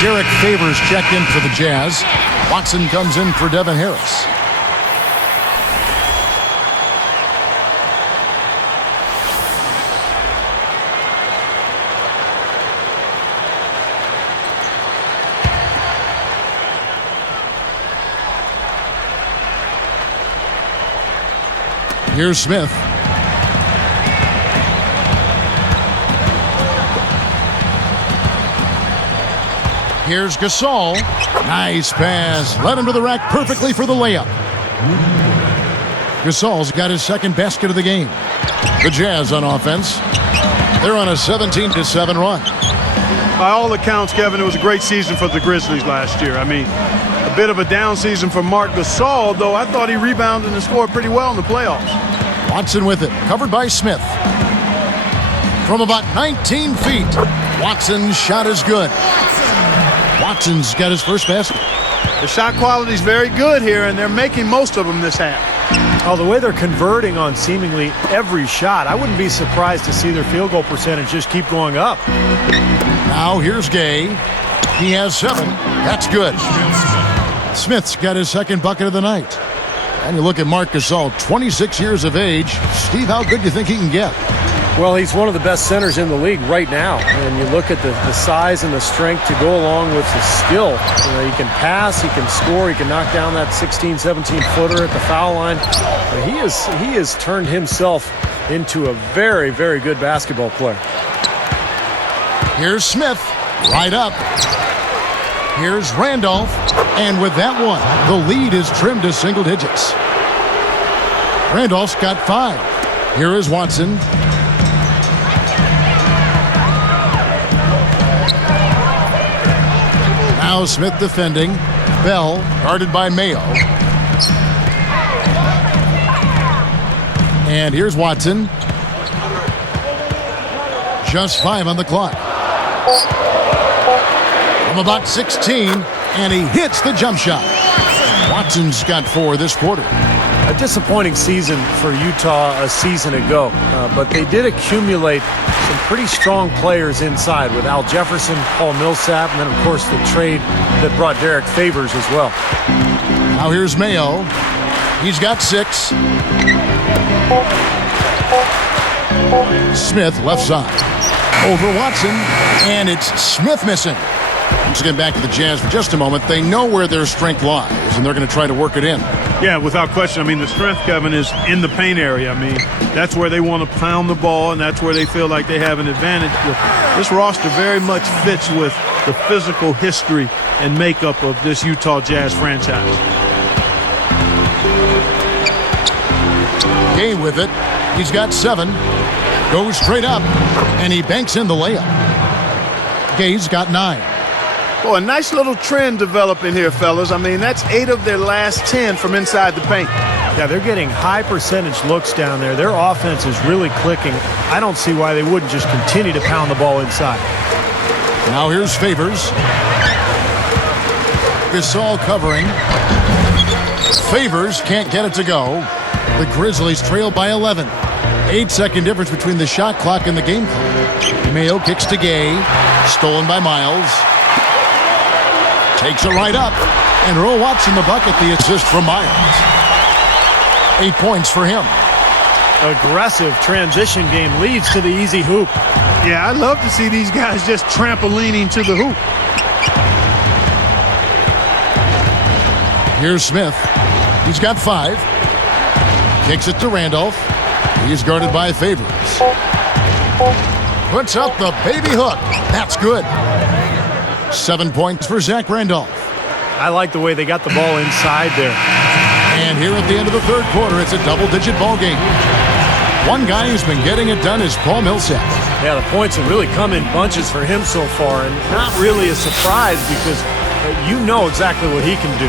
Derek Favors checked in for the Jazz. Watson comes in for Devin Harris. Here's Smith. Here's Gasol. Nice pass. Led him to the rack perfectly for the layup. Gasol's got his second basket of the game. The Jazz on offense. They're on a 17-7 run. By all accounts, Kevin, it was a great season for the Grizzlies last year. I mean, a bit of a down season for Marc Gasol, though I thought he rebounded and scored pretty well in the playoffs. Watson with it, covered by Smith. From about 19 feet, Watson's shot is good. Watson's got his first basket. The shot quality is very good here, and they're making most of them this half. Oh, the way they're converting on seemingly every shot, I wouldn't be surprised to see their field goal percentage just keep going up. Now here's Gay. He has 7. That's good. Smith's got his second bucket of the night. And you look at Marc Gasol, 26 years of age. Steve, how good do you think he can get? Well, he's one of the best centers in the league right now. And you look at the size and the strength to go along with the skill. You know, he can pass, he can score, he can knock down that 16, 17-footer at the foul line. He has turned himself into a very, very good basketball player. Here's Smith, right up. Here's Randolph. And with that one, the lead is trimmed to single digits. Randolph's got 5. Here is Watson. Now Smith defending. Bell guarded by Mayo. And here's Watson. Just 5 on the clock. From about 16, and he hits the jump shot. Watson's got 4 this quarter. A disappointing season for Utah a season ago, but they did accumulate some pretty strong players inside with Al Jefferson, Paul Millsap, and then, of course, the trade that brought Derek Favors as well. Now here's Mayo. He's got 6. Smith left side. Over Watson, and it's Smith missing. Let's get back to the Jazz for just a moment. They know where their strength lies, and they're going to try to work it in. Yeah, without question. I mean, the strength, Kevin, is in the paint area. I mean, that's where they want to pound the ball, and that's where they feel like they have an advantage. This roster very much fits with the physical history and makeup of this Utah Jazz franchise. Gay with it. He's got 7. Goes straight up, and he banks in the layup. Gay's got 9. Boy, a nice little trend developing here, fellas. I mean, that's 8 of their last 10 from inside the paint. Yeah, they're getting high percentage looks down there. Their offense is really clicking. I don't see why they wouldn't just continue to pound the ball inside. Now here's Favors. Gasol covering. Favors can't get it to go. The Grizzlies trail by 11. 8-second difference between the shot clock and the game clock. Mayo kicks to Gay. Stolen by Miles. Takes it right up. And Earl Watson the bucket, the assist from Miles. 8 points for him. Aggressive transition game leads to the easy hoop. Yeah, I love to see these guys just trampolining to the hoop. Here's Smith. He's got 5. Kicks it to Randolph. He's guarded by Favors. Puts up the baby hook. That's good. 7 points for Zach Randolph. I like the way they got the ball inside there. And here at the end of the third quarter, it's a double-digit ball game. One guy who's been getting it done is Paul Millsap. Yeah, the points have really come in bunches for him so far, and not really a surprise because you know exactly what he can do.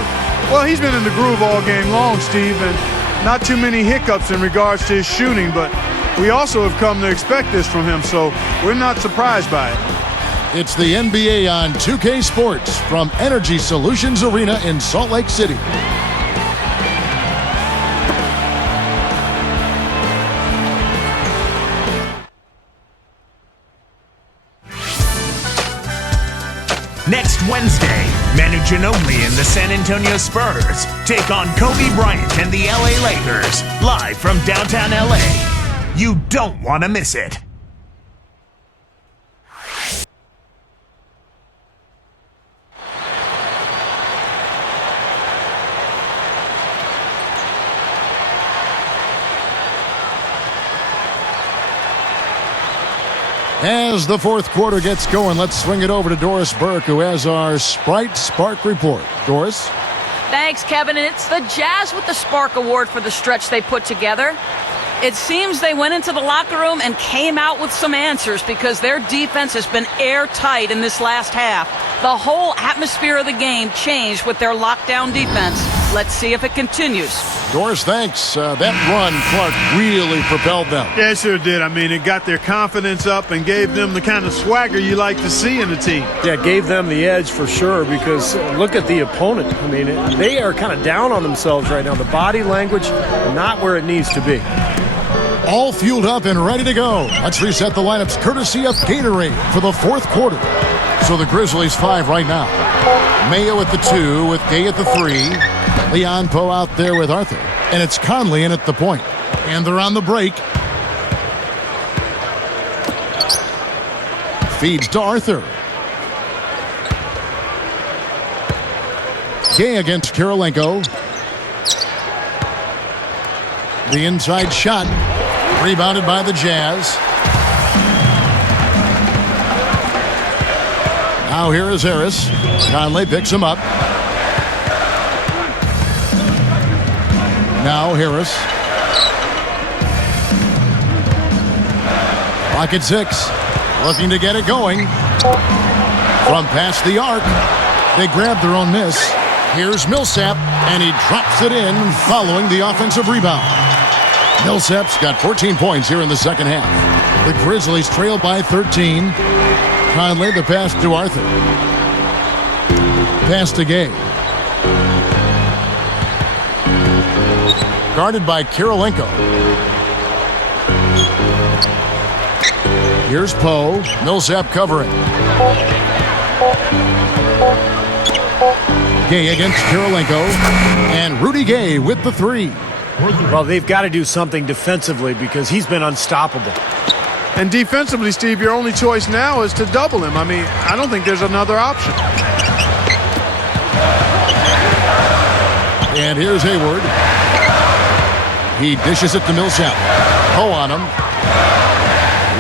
Well, he's been in the groove all game long, Steve, and not too many hiccups in regards to his shooting, but we also have come to expect this from him, so we're not surprised by it. It's the NBA on 2K Sports from Energy Solutions Arena in Salt Lake City. Next Wednesday, Manu Ginobili and the San Antonio Spurs take on Kobe Bryant and the LA Lakers, live from downtown LA. You don't want to miss it. As the fourth quarter gets going, let's swing it over to Doris Burke, who has our Sprite Spark report. Doris? Thanks, Kevin. And it's the Jazz with the Spark Award for the stretch they put together. It seems they went into the locker room and came out with some answers because their defense has been airtight in this last half. The whole atmosphere of the game changed with their lockdown defense. Let's see if it continues. Doris, thanks. That run, Clark, really propelled them. Yeah, it sure did. I mean, it got their confidence up and gave them the kind of swagger you like to see in a team. Yeah, gave them the edge for sure because look at the opponent. I mean, they are kind of down on themselves right now. The body language, not where it needs to be. All fueled up and ready to go. Let's reset the lineups courtesy of Gatorade for the fourth quarter. So the Grizzlies 5 right now. Mayo at the 2 with Gay at the 3. Leon Poe out there with Arthur. And it's Conley in at the point. And they're on the break. Feeds to Arthur. Gay against Kirilenko. The inside shot. Rebounded by the Jazz. Now here is Harris. Conley picks him up. Now Harris. Clock at 6. Looking to get it going. From past the arc. They grab their own miss. Here's Millsap, and he drops it in following the offensive rebound. Millsap's got 14 points here in the second half. The Grizzlies trail by 13. Conley, the pass to Arthur. Pass to Gay. Guarded by Kirilenko. Here's Poe. Millsap covering. Gay against Kirilenko. And Rudy Gay with the three. Well, they've got to do something defensively because he's been unstoppable. And defensively, Steve, your only choice now is to double him. I mean, I don't think there's another option. And here's Hayward. He dishes it to Millsap. Poe on him.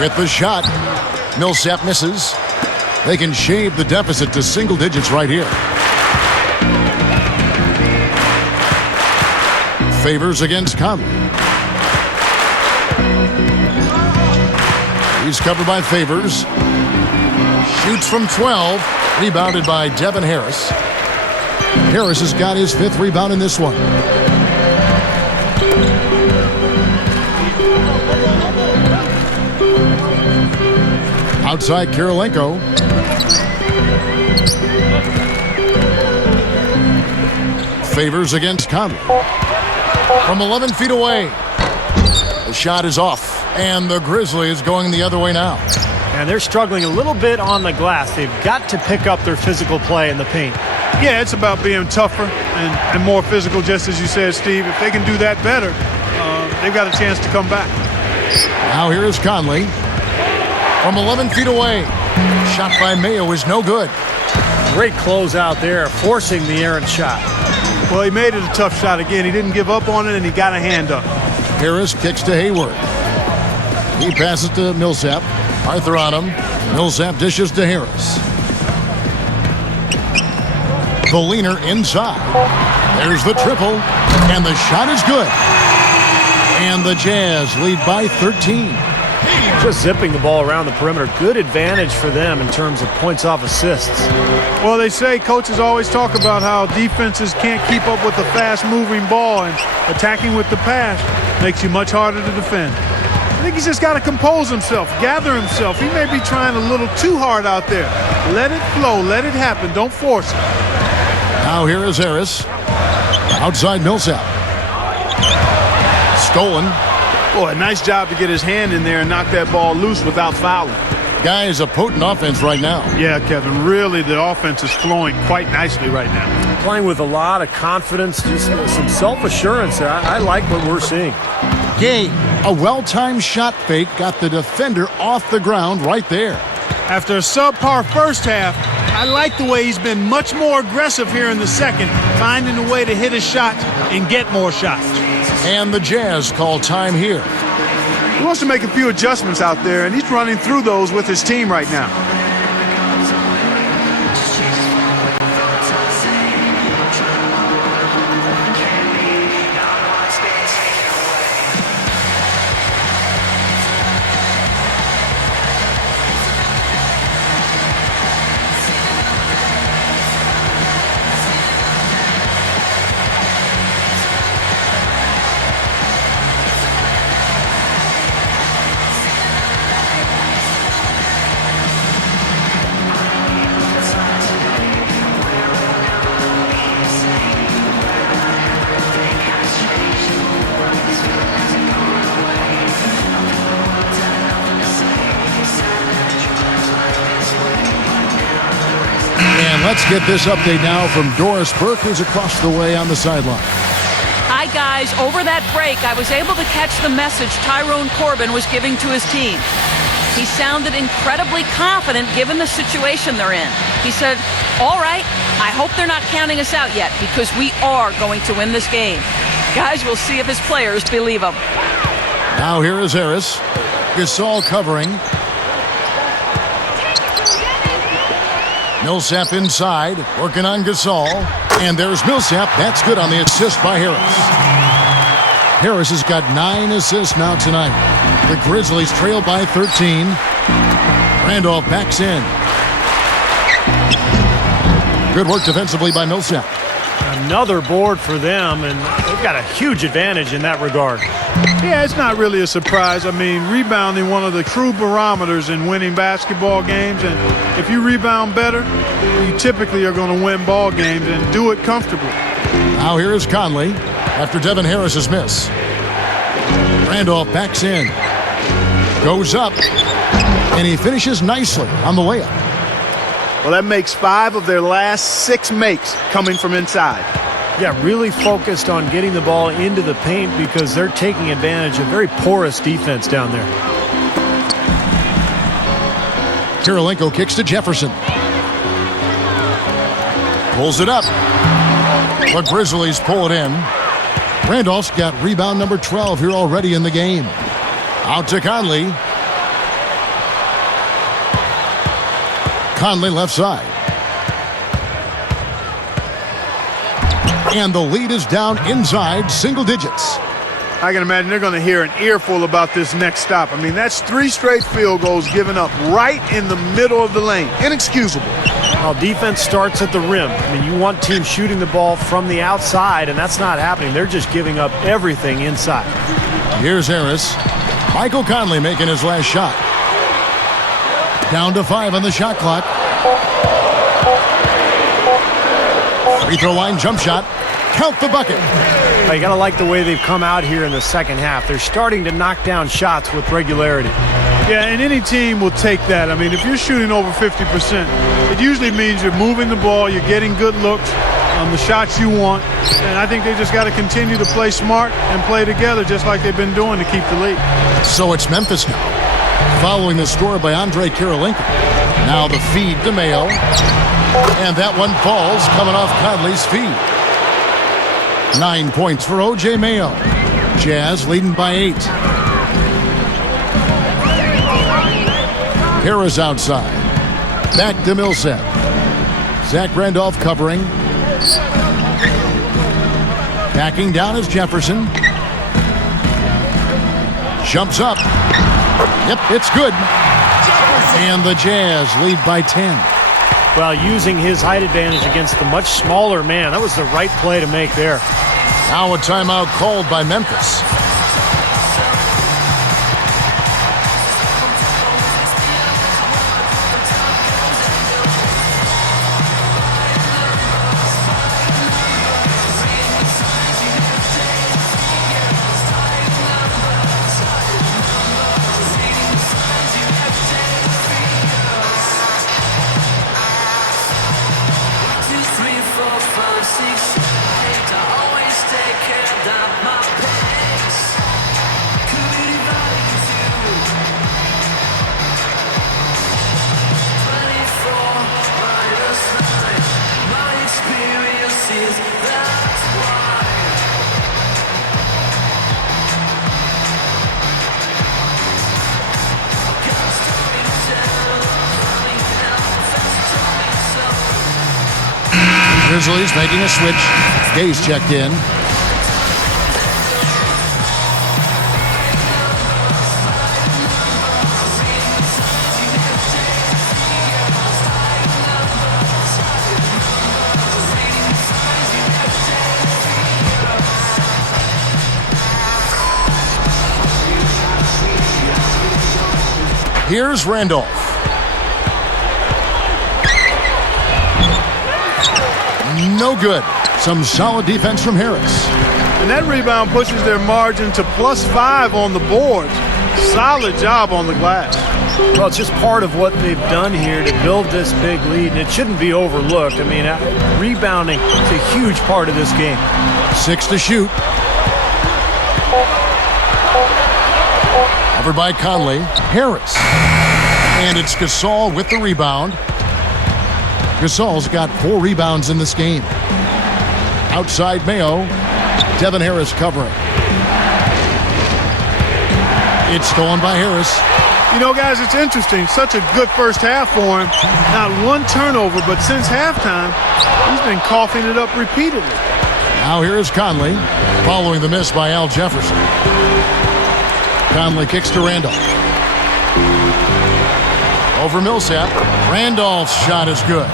With the shot. Millsap misses. They can shave the deficit to single digits right here. Favors against Conley. He's covered by Favors. Shoots from 12. Rebounded by Devin Harris. Harris has got his 5th rebound in this one. Outside Kirilenko. Favors against Conley. From 11 feet away. The shot is off. And the Grizzlies going the other way now. And they're struggling a little bit on the glass. They've got to pick up their physical play in the paint. Yeah, it's about being tougher and more physical, just as you said, Steve. If they can do that better, they've got a chance to come back. Now here is Conley. From 11 feet away. Shot by Mayo is no good. Great close out there, forcing the errant shot. Well, he made it a tough shot again. He didn't give up on it, and he got a hand up. Harris kicks to Hayward. He passes to Millsap. Arthur on him. Millsap dishes to Harris. The leaner inside. There's the triple. And the shot is good. And the Jazz lead by 13. Just zipping the ball around the perimeter. Good advantage for them in terms of points off assists. Well, they say coaches always talk about how defenses can't keep up with the fast-moving ball, and attacking with the pass makes you much harder to defend. I think he's just got to compose himself, gather himself. He may be trying a little too hard out there. Let it flow. Let it happen. Don't force it. Now here is Harris. Outside Millsap. Stolen. Boy, nice job to get his hand in there and knock that ball loose without fouling. Guys, a potent offense right now. Yeah, Kevin, really the offense is flowing quite nicely right now. Playing with a lot of confidence, just some self-assurance. I like what we're seeing. Gay, a well-timed shot fake got the defender off the ground right there. After a subpar first half, I like the way he's been much more aggressive here in the second, finding a way to hit his shot and get more shots. And the Jazz call time here. He wants to make a few adjustments out there, and he's running through those with his team right now. Let's get this update now from Doris Burke, who's across the way on the sideline. Hi, guys. Over that break, I was able to catch the message Tyrone Corbin was giving to his team. He sounded incredibly confident given the situation they're in. He said, all right, I hope they're not counting us out yet because we are going to win this game. Guys, we'll see if his players believe him. Now here is Harris. Gasol covering. Millsap inside, working on Gasol. And there's Millsap. That's good on the assist by Harris. Harris has got 9 assists now tonight. The Grizzlies trail by 13. Randolph backs in. Good work defensively by Millsap. Another board for them, and they've got a huge advantage in that regard. Yeah, it's not really a surprise. I mean, rebounding one of the true barometers in winning basketball games, and if you rebound better, you typically are going to win ball games and do it comfortably. Now here is Conley after Devin Harris's miss. Randolph backs in, goes up, and he finishes nicely on the layup. Well, that makes 5 of their last 6 makes coming from inside. Yeah, really focused on getting the ball into the paint because they're taking advantage of very porous defense down there. Kirilenko kicks to Jefferson. Pulls it up. The Grizzlies pull it in. Randolph's got rebound number 12 here already in the game. Out to Conley. Conley left side. And the lead is down inside single digits. I can imagine they're going to hear an earful about this next stop. I mean, that's 3 straight field goals given up right in the middle of the lane. Inexcusable. Well, defense starts at the rim. I mean, you want teams shooting the ball from the outside, and that's not happening. They're just giving up everything inside. Here's Harris. Michael Conley making his last shot. Down to 5 on the shot clock. Free throw line jump shot. Count the bucket. Well, you got to like the way they've come out here in the second half. They're starting to knock down shots with regularity. Yeah, and any team will take that. I mean, if you're shooting over 50%, it usually means you're moving the ball, you're getting good looks on the shots you want. And I think they just got to continue to play smart and play together just like they've been doing to keep the lead. So it's Memphis now, following the score by Andre Kirilenko. Now the feed to Mayo. And that one falls coming off Conley's feed. 9 points for O.J. Mayo. Jazz leading by 8. Harris outside. Back to Millsap. Zach Randolph covering. Backing down is Jefferson. Jumps up. Yep, it's good. And the Jazz lead by 10. Well, using his height advantage against the much smaller man, that was the right play to make there. Now a timeout called by Memphis. Grizzlies making a switch. Gay's checked in. Here's Randolph. No good. Some solid defense from Harris. And that rebound pushes their margin to +5 on the boards. Solid job on the glass. Well, it's just part of what they've done here to build this big lead, and it shouldn't be overlooked. I mean, rebounding is a huge part of this game. 6 to shoot. Covered by Conley. Harris. And it's Gasol with the rebound. Gasol's got 4 rebounds in this game. Outside Mayo. Devin Harris covering. It's stolen by Harris. You know, guys, it's interesting. Such a good first half for him. Not one turnover, but since halftime, he's been coughing it up repeatedly. Now here is Conley, following the miss by Al Jefferson. Conley kicks to Randolph. Over Millsap. Randolph's shot is good.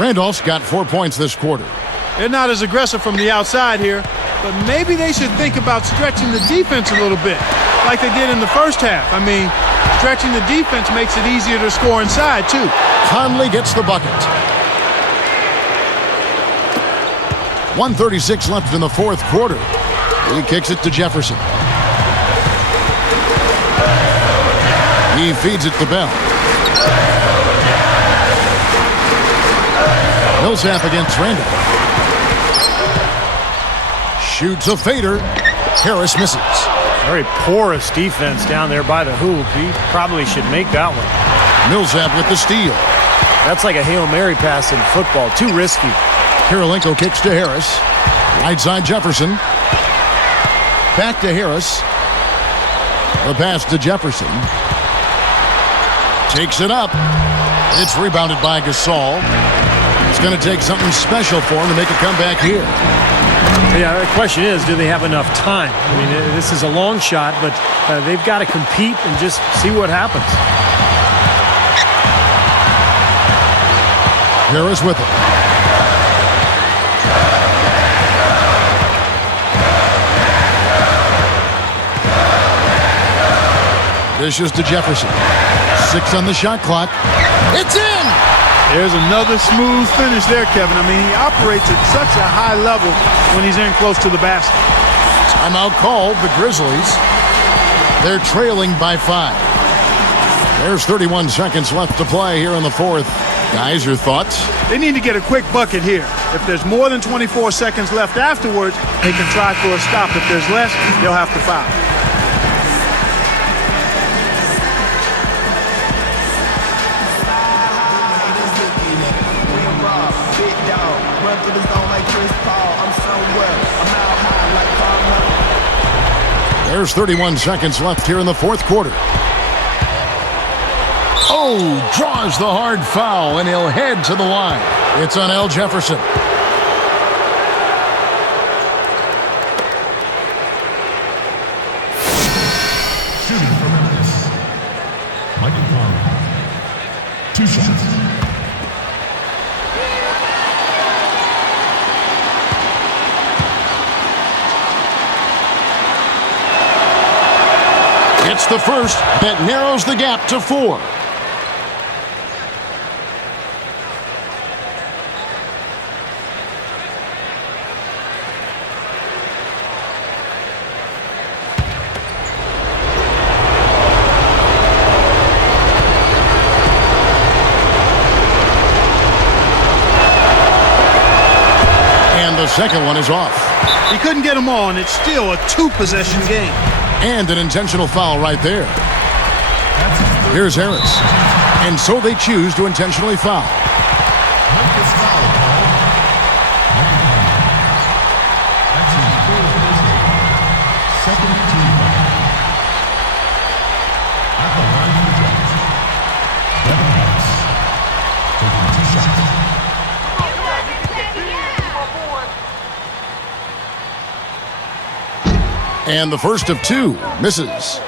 Randolph's got 4 points this quarter. They're not as aggressive from the outside here, but maybe they should think about stretching the defense a little bit, like they did in the first half. I mean, stretching the defense makes it easier to score inside, too. Conley gets the bucket. 1:36 left in the fourth quarter. He kicks it to Jefferson. He feeds it to Bell. Millsap against Randall. Shoots a fader. Harris misses. Very porous defense down there by the hoop. He probably should make that one. Millsap with the steal. That's like a Hail Mary pass in football. Too risky. Kirilenko kicks to Harris. Right side Jefferson. Back to Harris. The pass to Jefferson. Takes it up. It's rebounded by Gasol. It's going to take something special for him to make a comeback here. Yeah, the question is, do they have enough time? I mean, this is a long shot, but they've got to compete and just see what happens. Harris with it. Dishes to Jefferson. 6 on the shot clock. It's in! There's another smooth finish there, Kevin. I mean, he operates at such a high level when he's in close to the basket. Timeout called, the Grizzlies. They're trailing by 5. There's 31 seconds left to play here in the fourth. Guys, your thoughts? They need to get a quick bucket here. If there's more than 24 seconds left afterwards, they can try for a stop. If there's less, they'll have to foul. There's 31 seconds left here in the fourth quarter. Oh, draws the hard foul, and he'll head to the line. It's on Al Jefferson. Shooting for Memphis. Michael Conley. 2 shots. It's the first that narrows the gap to 4. And the second one is off. He couldn't get them all, and it's still a 2-possession game. And an intentional foul right there. Here's Harris. And so they choose to intentionally foul. Memphis foul call. That's his 4th personal. Second team foul. At the line for the Jets. Devin Harris. Taking 2 shots. And the first of 2 misses.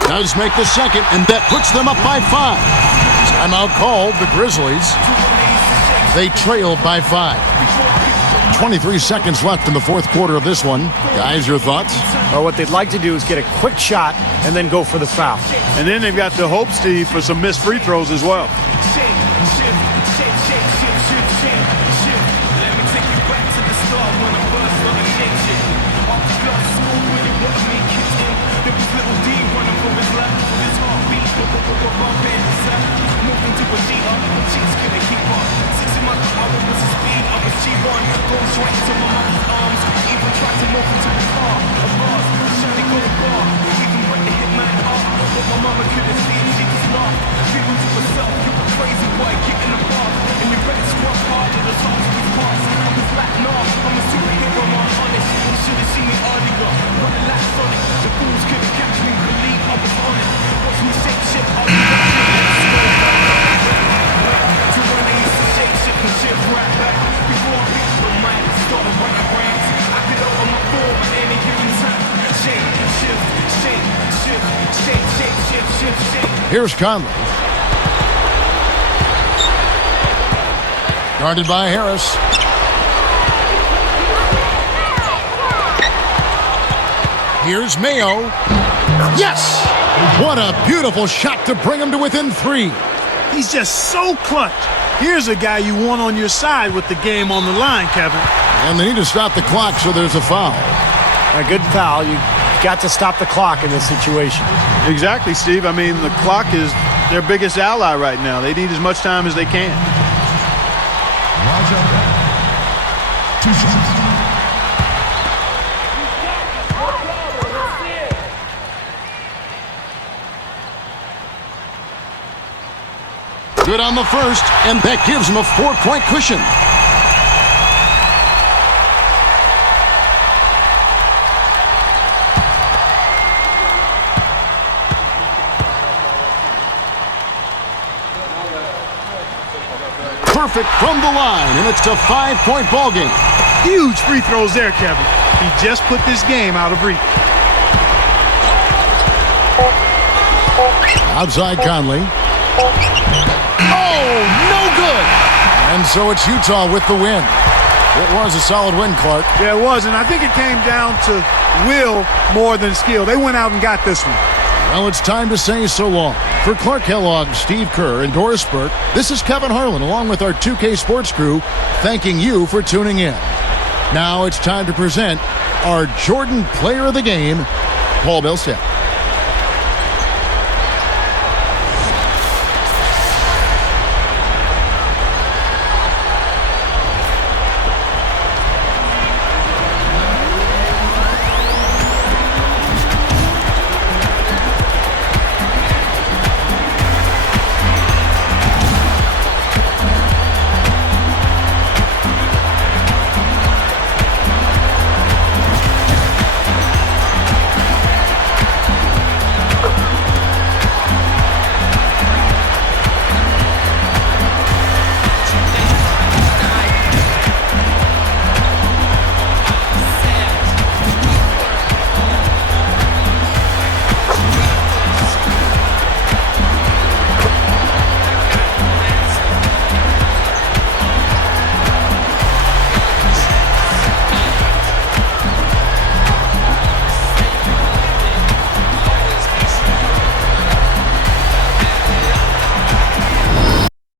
Does make the second, and that puts them up by 5. Timeout called, the Grizzlies. They trail by 5. 23 seconds left in the fourth quarter of this one. Guys, your thoughts? Well, what they'd like to do is get a quick shot and then go for the foul. And then they've got to hope, Steve, for some missed free throws as well. Here's Conley. Guarded by Harris. Here's Mayo. Yes! What a beautiful shot to bring him to within 3. He's just so clutch. Here's a guy you want on your side with the game on the line, Kevin. And they need to stop the clock, so there's a foul. A good foul. You've got to stop the clock in this situation. Exactly, Steve. I mean, the clock is their biggest ally right now. They need as much time as they can. Raja, 2 shots. Good on the first, and that gives him a 4-point cushion. Perfect from the line, and it's a 5-point ball game. Huge free throws there, Kevin. He just put this game out of reach. Outside Conley. Oh, no good. And so it's Utah with the win. It was a solid win, Clark. Yeah, it was, and I think it came down to will more than skill. They went out and got this one. Well, it's time to say so long. For Clark Kellogg, Steve Kerr, and Doris Burke, this is Kevin Harlan along with our 2K Sports crew thanking you for tuning in. Now it's time to present our Jordan Player of the Game, Paul Millsap.